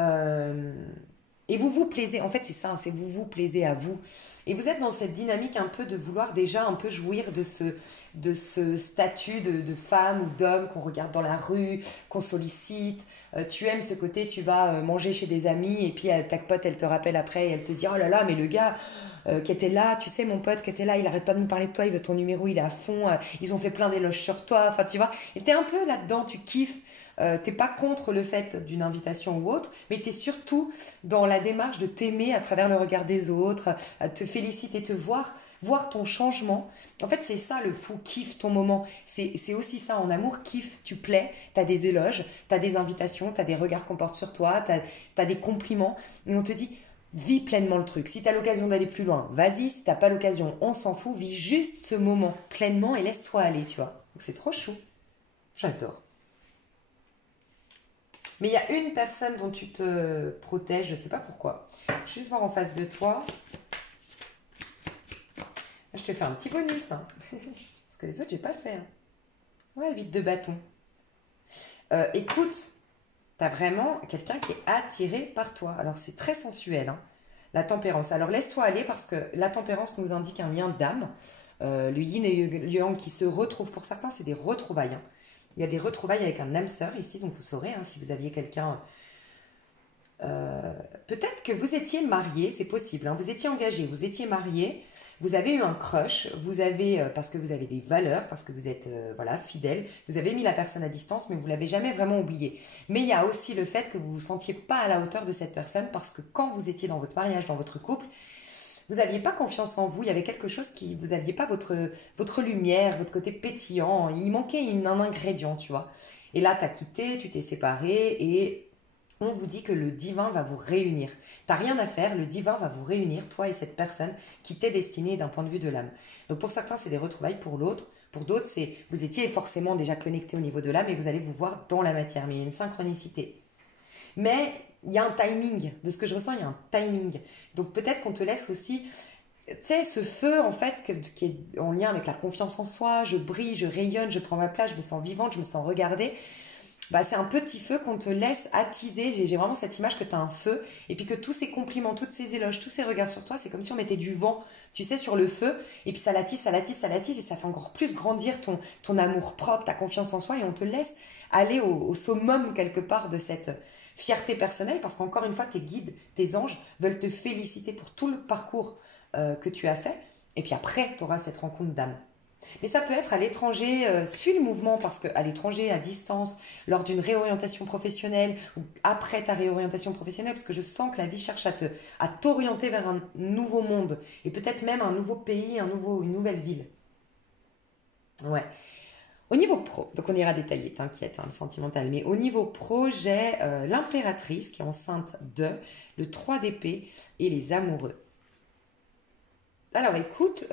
Euh, et vous vous plaisez, en fait c'est ça, c'est vous vous plaisez à vous. Et vous êtes dans cette dynamique un peu de vouloir déjà un peu jouir de ce statut de femme ou d'homme qu'on regarde dans la rue, qu'on sollicite. Tu aimes ce côté, tu vas manger chez des amis et puis ta pote elle te rappelle après et elle te dit oh là là mais le gars qui était là, tu sais mon pote qui était là, il arrête pas de me parler de toi, il veut ton numéro, il est à fond, ils ont fait plein d'éloges sur toi, enfin tu vois. Et t'es un peu là-dedans, tu kiffes. T'es pas contre le fait d'une invitation ou autre, mais t'es surtout dans la démarche de t'aimer à travers le regard des autres, à te féliciter, te voir ton changement. En fait, c'est ça le fou, kiffe ton moment. C'est aussi ça en amour, kiffe, tu plais, t'as des éloges, t'as des invitations, t'as des regards qu'on porte sur toi, t'as des compliments, et on te dit vis pleinement le truc. Si t'as l'occasion d'aller plus loin, vas-y. Si t'as pas l'occasion, on s'en fout. Vis juste ce moment pleinement et laisse-toi aller, tu vois. Donc c'est trop chou. J'adore. Mais il y a une personne dont tu te protèges, je ne sais pas pourquoi. Je vais juste voir en face de toi. Je te fais un petit bonus. Hein. Parce que les autres, j'ai pas fait. Hein. Ouais, 8 de bâton. Écoute, tu as vraiment quelqu'un qui est attiré par toi. Alors, c'est très sensuel. Hein, la tempérance. Alors, laisse-toi aller parce que la tempérance nous indique un lien d'âme. Le yin et le yang qui se retrouvent. Pour certains, c'est des retrouvailles. Hein. Il y a des retrouvailles avec un âme sœur ici, donc vous saurez hein, si vous aviez quelqu'un. Peut-être que vous étiez marié, c'est possible. Hein, vous étiez engagé, vous étiez marié, vous avez eu un crush, vous avez parce que vous avez des valeurs, parce que vous êtes voilà fidèle, vous avez mis la personne à distance, mais vous l'avez jamais vraiment oublié. Mais il y a aussi le fait que vous vous sentiez pas à la hauteur de cette personne, parce que quand vous étiez dans votre mariage, dans votre couple, vous n'aviez pas confiance en vous, il y avait quelque chose qui, vous n'aviez pas votre lumière, votre côté pétillant, il manquait un ingrédient, tu vois. Et là, tu as quitté, tu t'es séparé et on vous dit que le divin va vous réunir. T'as rien à faire, le divin va vous réunir, toi et cette personne qui t'est destinée d'un point de vue de l'âme. Donc pour certains, c'est des retrouvailles, pour d'autres, c'est vous étiez forcément déjà connecté au niveau de l'âme et vous allez vous voir dans la matière, mais il y a une synchronicité. Mais il y a un timing, de ce que je ressens, il y a un timing. Donc peut-être qu'on te laisse aussi, tu sais, ce feu en fait qui est en lien avec la confiance en soi, je brille, je rayonne, je prends ma place, je me sens vivante, je me sens regardée. Bah, c'est un petit feu qu'on te laisse attiser. J'ai vraiment cette image que tu as un feu et puis que tous ces compliments, toutes ces éloges, tous ces regards sur toi, c'est comme si on mettait du vent, tu sais, sur le feu et puis ça l'attise, ça l'attise, ça l'attise et ça fait encore plus grandir ton amour propre, ta confiance en soi et on te laisse aller au summum quelque part de cette fierté personnelle parce qu'encore une fois, tes guides, tes anges veulent te féliciter pour tout le parcours que tu as fait et puis après, tu auras cette rencontre d'âme. Mais ça peut être à l'étranger, suis le mouvement parce qu'à l'étranger, à distance, lors d'une réorientation professionnelle ou après ta réorientation professionnelle, parce que je sens que la vie cherche à t'orienter vers un nouveau monde et peut-être même un nouveau pays, une nouvelle ville. Ouais. Au niveau pro, donc on ira détailler, t'inquiète, hein, le sentimental, mais au niveau pro, j'ai l'impératrice qui est enceinte de, le 3 d'épée et les amoureux. Alors écoute,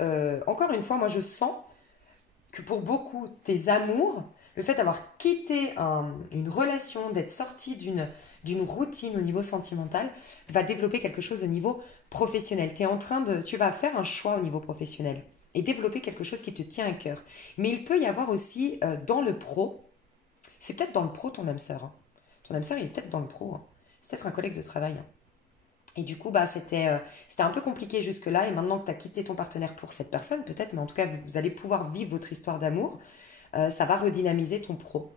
encore une fois, moi je sens que pour beaucoup, tes amours, le fait d'avoir quitté une relation, d'être sorti d'une routine au niveau sentimental, va développer quelque chose au niveau professionnel. Tu vas faire un choix au niveau professionnel et développer quelque chose qui te tient à cœur. Mais il peut y avoir aussi dans le pro, c'est peut-être dans le pro ton âme sœur. Hein. Ton âme sœur, il est peut-être dans le pro. Hein. C'est peut-être un collègue de travail. Hein. Et du coup, bah, c'était un peu compliqué jusque-là. Et maintenant que tu as quitté ton partenaire pour cette personne, peut-être, mais en tout cas, vous allez pouvoir vivre votre histoire d'amour. Ça va redynamiser ton pro.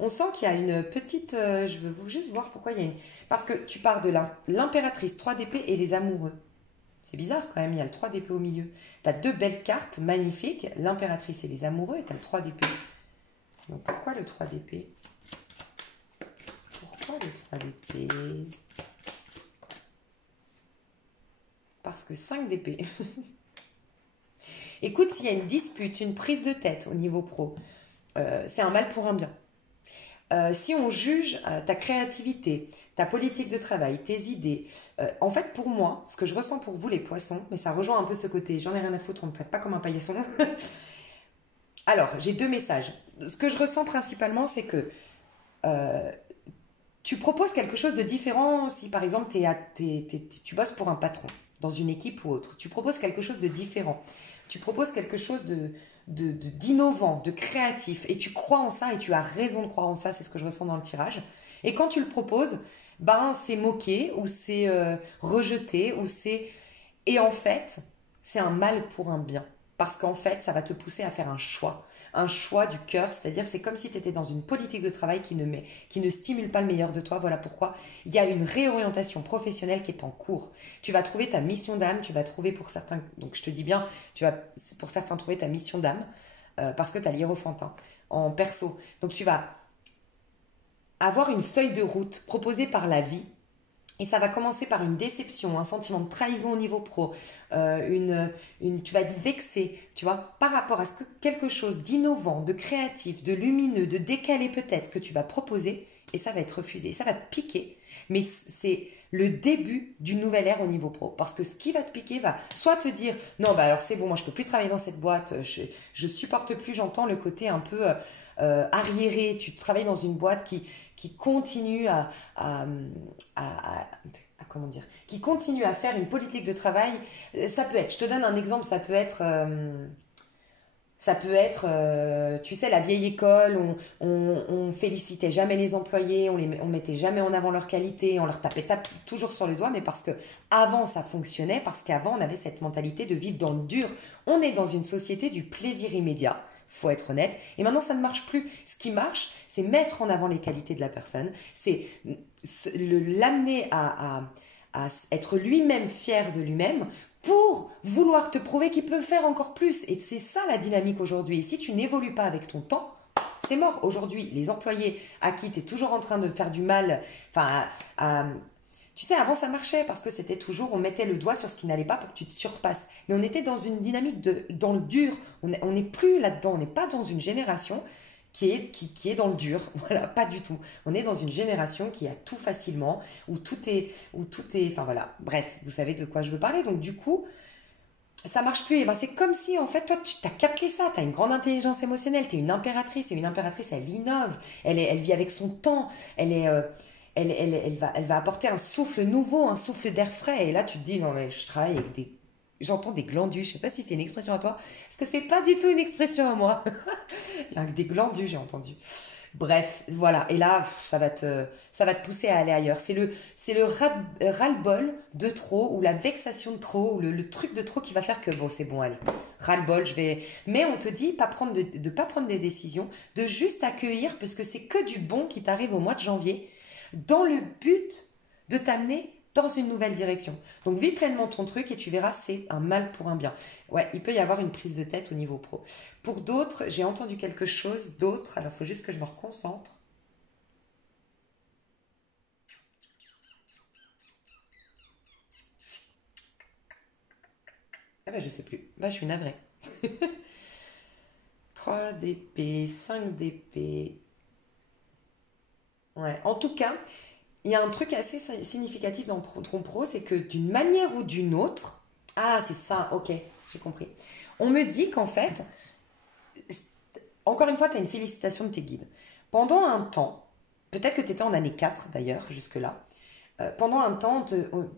On sent qu'il y a une petite... je veux juste voir pourquoi il y a une... Parce que tu pars de l'impératrice, 3 d'épée et les amoureux. C'est bizarre quand même, il y a le 3 d'épée au milieu. Tu as deux belles cartes magnifiques, l'impératrice et les amoureux, et tu as le 3 d'épée. Donc pourquoi le 3 d'épée? Pourquoi le 3 d'épée? Parce que 5 d'épée. Écoute, s'il y a une dispute, une prise de tête au niveau pro, c'est un mal pour un bien. Si on juge ta créativité, ta politique de travail, tes idées, en fait pour moi, ce que je ressens pour vous les poissons, mais ça rejoint un peu ce côté, j'en ai rien à foutre, on ne me traite pas comme un paillasson. Alors, j'ai deux messages. Ce que je ressens principalement, c'est que tu proposes quelque chose de différent si par exemple tu bosses pour un patron, dans une équipe ou autre. Tu proposes quelque chose de différent. Tu proposes quelque chose d'innovant, de créatif. Et tu crois en ça et tu as raison de croire en ça, c'est ce que je ressens dans le tirage. Et quand tu le proposes, ben c'est moqué ou c'est rejeté ou c'est... Et en fait, c'est un mal pour un bien. Parce qu'en fait, ça va te pousser à faire un choix du cœur, c'est-à-dire c'est comme si tu étais dans une politique de travail qui ne stimule pas le meilleur de toi. Voilà pourquoi il y a une réorientation professionnelle qui est en cours. Tu vas trouver ta mission d'âme, tu vas trouver pour certains, donc je te dis bien, tu vas pour certains trouver ta mission d'âme parce que tu as l'hiérophant en perso. Donc tu vas avoir une feuille de route proposée par la vie. Et ça va commencer par une déception, un sentiment de trahison au niveau pro, tu vas être vexé, tu vois, par rapport à quelque chose d'innovant, de créatif, de lumineux, de décalé peut-être que tu vas proposer et ça va être refusé. Ça va te piquer, mais c'est le début d'une nouvelle ère au niveau pro. Parce que ce qui va te piquer va soit te dire non, bah alors c'est bon, moi je peux plus travailler dans cette boîte, je supporte plus, j'entends le côté un peu arriéré, tu travailles dans une boîte qui continue comment dire, qui continue à faire une politique de travail. Ça peut être, je te donne un exemple, tu sais, la vieille école, on félicitait jamais les employés, on mettait jamais en avant leur qualité, on leur tapait toujours sur le doigt, mais parce que avant ça fonctionnait, parce qu'avant on avait cette mentalité de vivre dans le dur. On est dans une société du plaisir immédiat. Faut être honnête. Et maintenant, ça ne marche plus. Ce qui marche, c'est mettre en avant les qualités de la personne. C'est l'amener à être lui-même fier de lui-même pour vouloir te prouver qu'il peut faire encore plus. Et c'est ça la dynamique aujourd'hui. Et si tu n'évolues pas avec ton temps, c'est mort. Aujourd'hui, les employés à qui tu es toujours en train de faire du mal, tu sais, avant ça marchait parce que c'était toujours, on mettait le doigt sur ce qui n'allait pas pour que tu te surpasses. Mais on était dans une dynamique dans le dur. On n'est plus là-dedans. On n'est pas dans une génération qui est dans le dur. Voilà, pas du tout. On est dans une génération qui a tout facilement, où tout est, enfin voilà. Bref, vous savez de quoi je veux parler. Donc du coup, ça marche plus. Et ben, c'est comme si, en fait, toi, tu as capté ça. Tu as une grande intelligence émotionnelle. Tu es une impératrice. Et une impératrice, elle innove. Elle vit avec son temps. Elle va apporter un souffle nouveau, un souffle d'air frais. Et là, tu te dis, non, mais je travaille avec j'entends des glandus. Je sais pas si c'est une expression à toi. Parce que c'est pas du tout une expression à moi. Il y a des glandus, j'ai entendu. Bref, voilà. Et là, ça va te pousser à aller ailleurs. C'est le ras-le-bol de trop, ou la vexation de trop, ou le truc de trop qui va faire que, bon, c'est bon, allez. Ras-le-bol, Mais on te dit de pas prendre des décisions, de juste accueillir, parce que c'est que du bon qui t'arrive au mois de janvier, dans le but de t'amener dans une nouvelle direction. Donc vis pleinement ton truc et tu verras, c'est un mal pour un bien. Ouais, il peut y avoir une prise de tête au niveau pro. Pour d'autres, j'ai entendu quelque chose d'autre, alors il faut juste que je me reconcentre. Ah ben je sais plus, je suis navrée. 3 d'épée, 5 d'épée. Ouais, en tout cas, il y a un truc assez significatif dans ton pro, c'est que d'une manière ou d'une autre, ah c'est ça, ok, j'ai compris. On me dit qu'en fait, encore une fois, tu as une félicitation de tes guides. Pendant un temps, peut-être que tu étais en année 4 d'ailleurs, jusque-là, pendant un temps,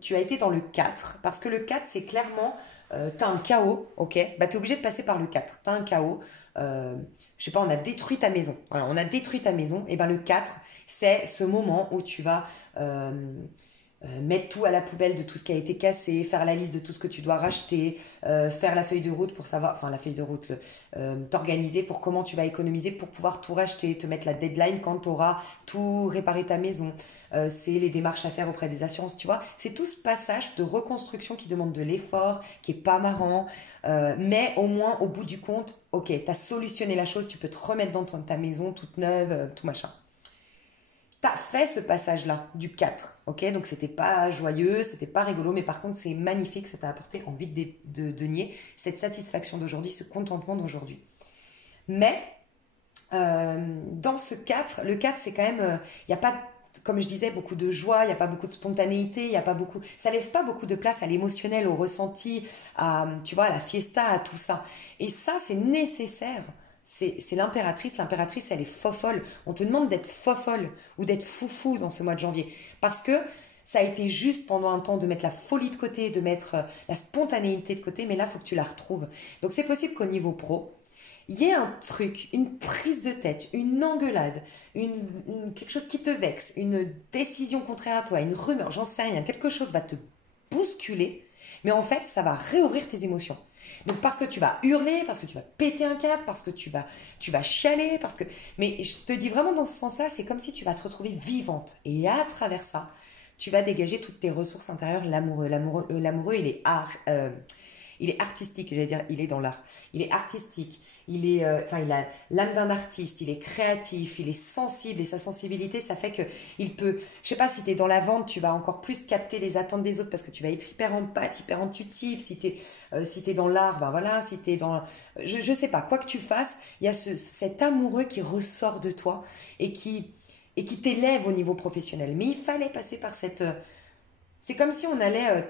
tu as été dans le 4, parce que le 4, c'est clairement, tu as un chaos, ok? Bah, tu es obligé de passer par le 4. Tu as un chaos, je sais pas, on a détruit ta maison. Voilà, on a détruit ta maison, et ben le 4, c'est ce moment où tu vas mettre tout à la poubelle de tout ce qui a été cassé, faire la liste de tout ce que tu dois racheter, faire la feuille de route pour savoir, enfin la feuille de route, t'organiser pour comment tu vas économiser pour pouvoir tout racheter, te mettre la deadline quand tu auras tout réparé ta maison. C'est les démarches à faire auprès des assurances, tu vois. C'est tout ce passage de reconstruction qui demande de l'effort, qui est pas marrant, mais au moins au bout du compte, ok, tu as solutionné la chose, tu peux te remettre dans ta maison toute neuve, tout machin. T'as fait ce passage-là du 4, ok? Donc c'était pas joyeux, c'était pas rigolo, mais par contre c'est magnifique, ça t'a apporté en 8 de deniers cette satisfaction d'aujourd'hui, ce contentement d'aujourd'hui. Mais dans ce 4, le 4 c'est quand même, il n'y a pas, comme je disais, beaucoup de joie, il n'y a pas beaucoup de spontanéité, il y a pas beaucoup, ça laisse pas beaucoup de place à l'émotionnel, au ressenti, à, tu vois, à la fiesta, à tout ça. Et ça c'est nécessaire. C'est l'impératrice. L'impératrice, elle est fofolle. On te demande d'être fofolle ou d'être foufou dans ce mois de janvier. Parce que ça a été juste pendant un temps de mettre la folie de côté, de mettre la spontanéité de côté, mais là, il faut que tu la retrouves. Donc, c'est possible qu'au niveau pro, il y ait un truc, une prise de tête, une engueulade, quelque chose qui te vexe, une décision contraire à toi, une rumeur, j'en sais rien, quelque chose va te bousculer, mais en fait, ça va réouvrir tes émotions. Donc parce que tu vas hurler, parce que tu vas péter un câble, parce que tu vas chialer, parce que... Mais je te dis vraiment dans ce sens-là, c'est comme si tu vas te retrouver vivante. Et à travers ça, tu vas dégager toutes tes ressources intérieures. L'amoureux, il est artistique, j'allais dire, il est dans l'art. Il est artistique. Il a l'âme d'un artiste, il est créatif, il est sensible et sa sensibilité, ça fait que il peut, je sais pas, si tu es dans la vente, tu vas encore plus capter les attentes des autres parce que tu vas être hyper empathique, hyper intuitif. Si t'es dans l'art, ben voilà, si t'es dans, je sais pas, quoi que tu fasses, il y a cet amoureux qui ressort de toi et qui t'élève au niveau professionnel. Mais il fallait passer par c'est comme si on allait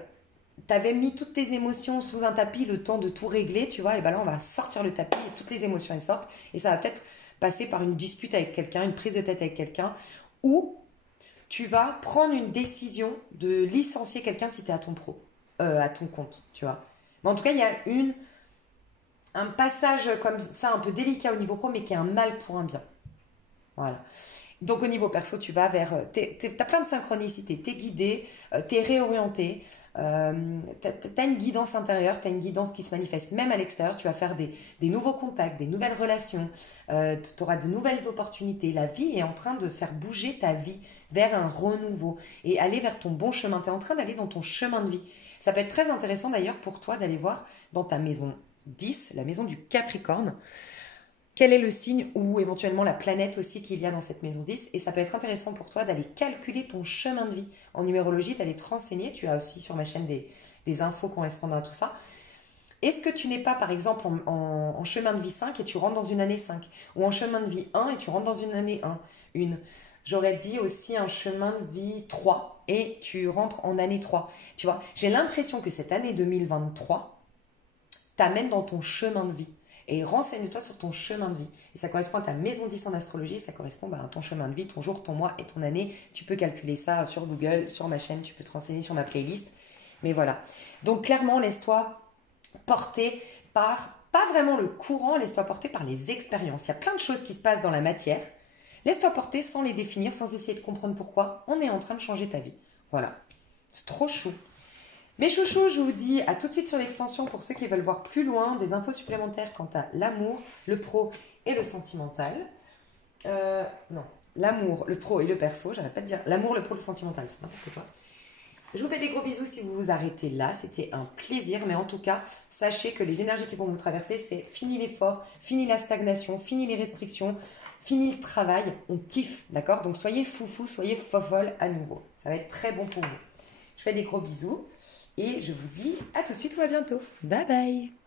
t'avais mis toutes tes émotions sous un tapis, le temps de tout régler, tu vois, et ben là on va sortir le tapis et toutes les émotions elles sortent et ça va peut-être passer par une dispute avec quelqu'un, une prise de tête avec quelqu'un, ou tu vas prendre une décision de licencier quelqu'un si tu es à ton compte, tu vois. Mais en tout cas, il y a un passage comme ça un peu délicat au niveau pro, mais qui est un mal pour un bien. Voilà. Donc au niveau perso, tu vas vers... T'as plein de synchronicité, t'es guidé, t'es réorienté, t'as une guidance intérieure, t'as une guidance qui se manifeste même à l'extérieur, tu vas faire des nouveaux contacts, des nouvelles relations, t'auras de nouvelles opportunités. La vie est en train de faire bouger ta vie vers un renouveau et aller vers ton bon chemin. T'es en train d'aller dans ton chemin de vie. Ça peut être très intéressant d'ailleurs pour toi d'aller voir dans ta maison 10, la maison du Capricorne, quel est le signe ou éventuellement la planète aussi qu'il y a dans cette maison 10. Et ça peut être intéressant pour toi d'aller calculer ton chemin de vie. En numérologie, d'aller te renseigner. Tu as aussi sur ma chaîne des infos correspondant à tout ça. Est-ce que tu n'es pas, par exemple, en chemin de vie 5 et tu rentres dans une année 5? Ou en chemin de vie 1 et tu rentres dans une année 1? J'aurais dit aussi un chemin de vie 3 et tu rentres en année 3. Tu vois, j'ai l'impression que cette année 2023 t'amène dans ton chemin de vie. Et renseigne-toi sur ton chemin de vie. Et ça correspond à ta maison 10 en astrologie, et ça correspond à ton chemin de vie, ton jour, ton mois et ton année. Tu peux calculer ça sur Google, sur ma chaîne, tu peux te renseigner sur ma playlist. Mais voilà. Donc clairement, laisse-toi porter par, pas vraiment le courant, laisse-toi porter par les expériences. Il y a plein de choses qui se passent dans la matière. Laisse-toi porter sans les définir, sans essayer de comprendre pourquoi. On est en train de changer ta vie. Voilà. C'est trop chou. Mes chouchous, je vous dis à tout de suite sur l'extension pour ceux qui veulent voir plus loin, des infos supplémentaires quant à l'amour, le pro et le sentimental. Non, l'amour, le pro et le perso, j'arrête pas de dire l'amour, le pro, le sentimental, c'est n'importe quoi. Je vous fais des gros bisous si vous vous arrêtez là, c'était un plaisir, mais en tout cas, sachez que les énergies qui vont vous traverser, c'est fini l'effort, fini la stagnation, fini les restrictions, fini le travail, on kiffe, d'accord? Donc soyez foufou, soyez fofolle à nouveau, ça va être très bon pour vous. Je fais des gros bisous. Et je vous dis à tout de suite ou à bientôt. Bye bye!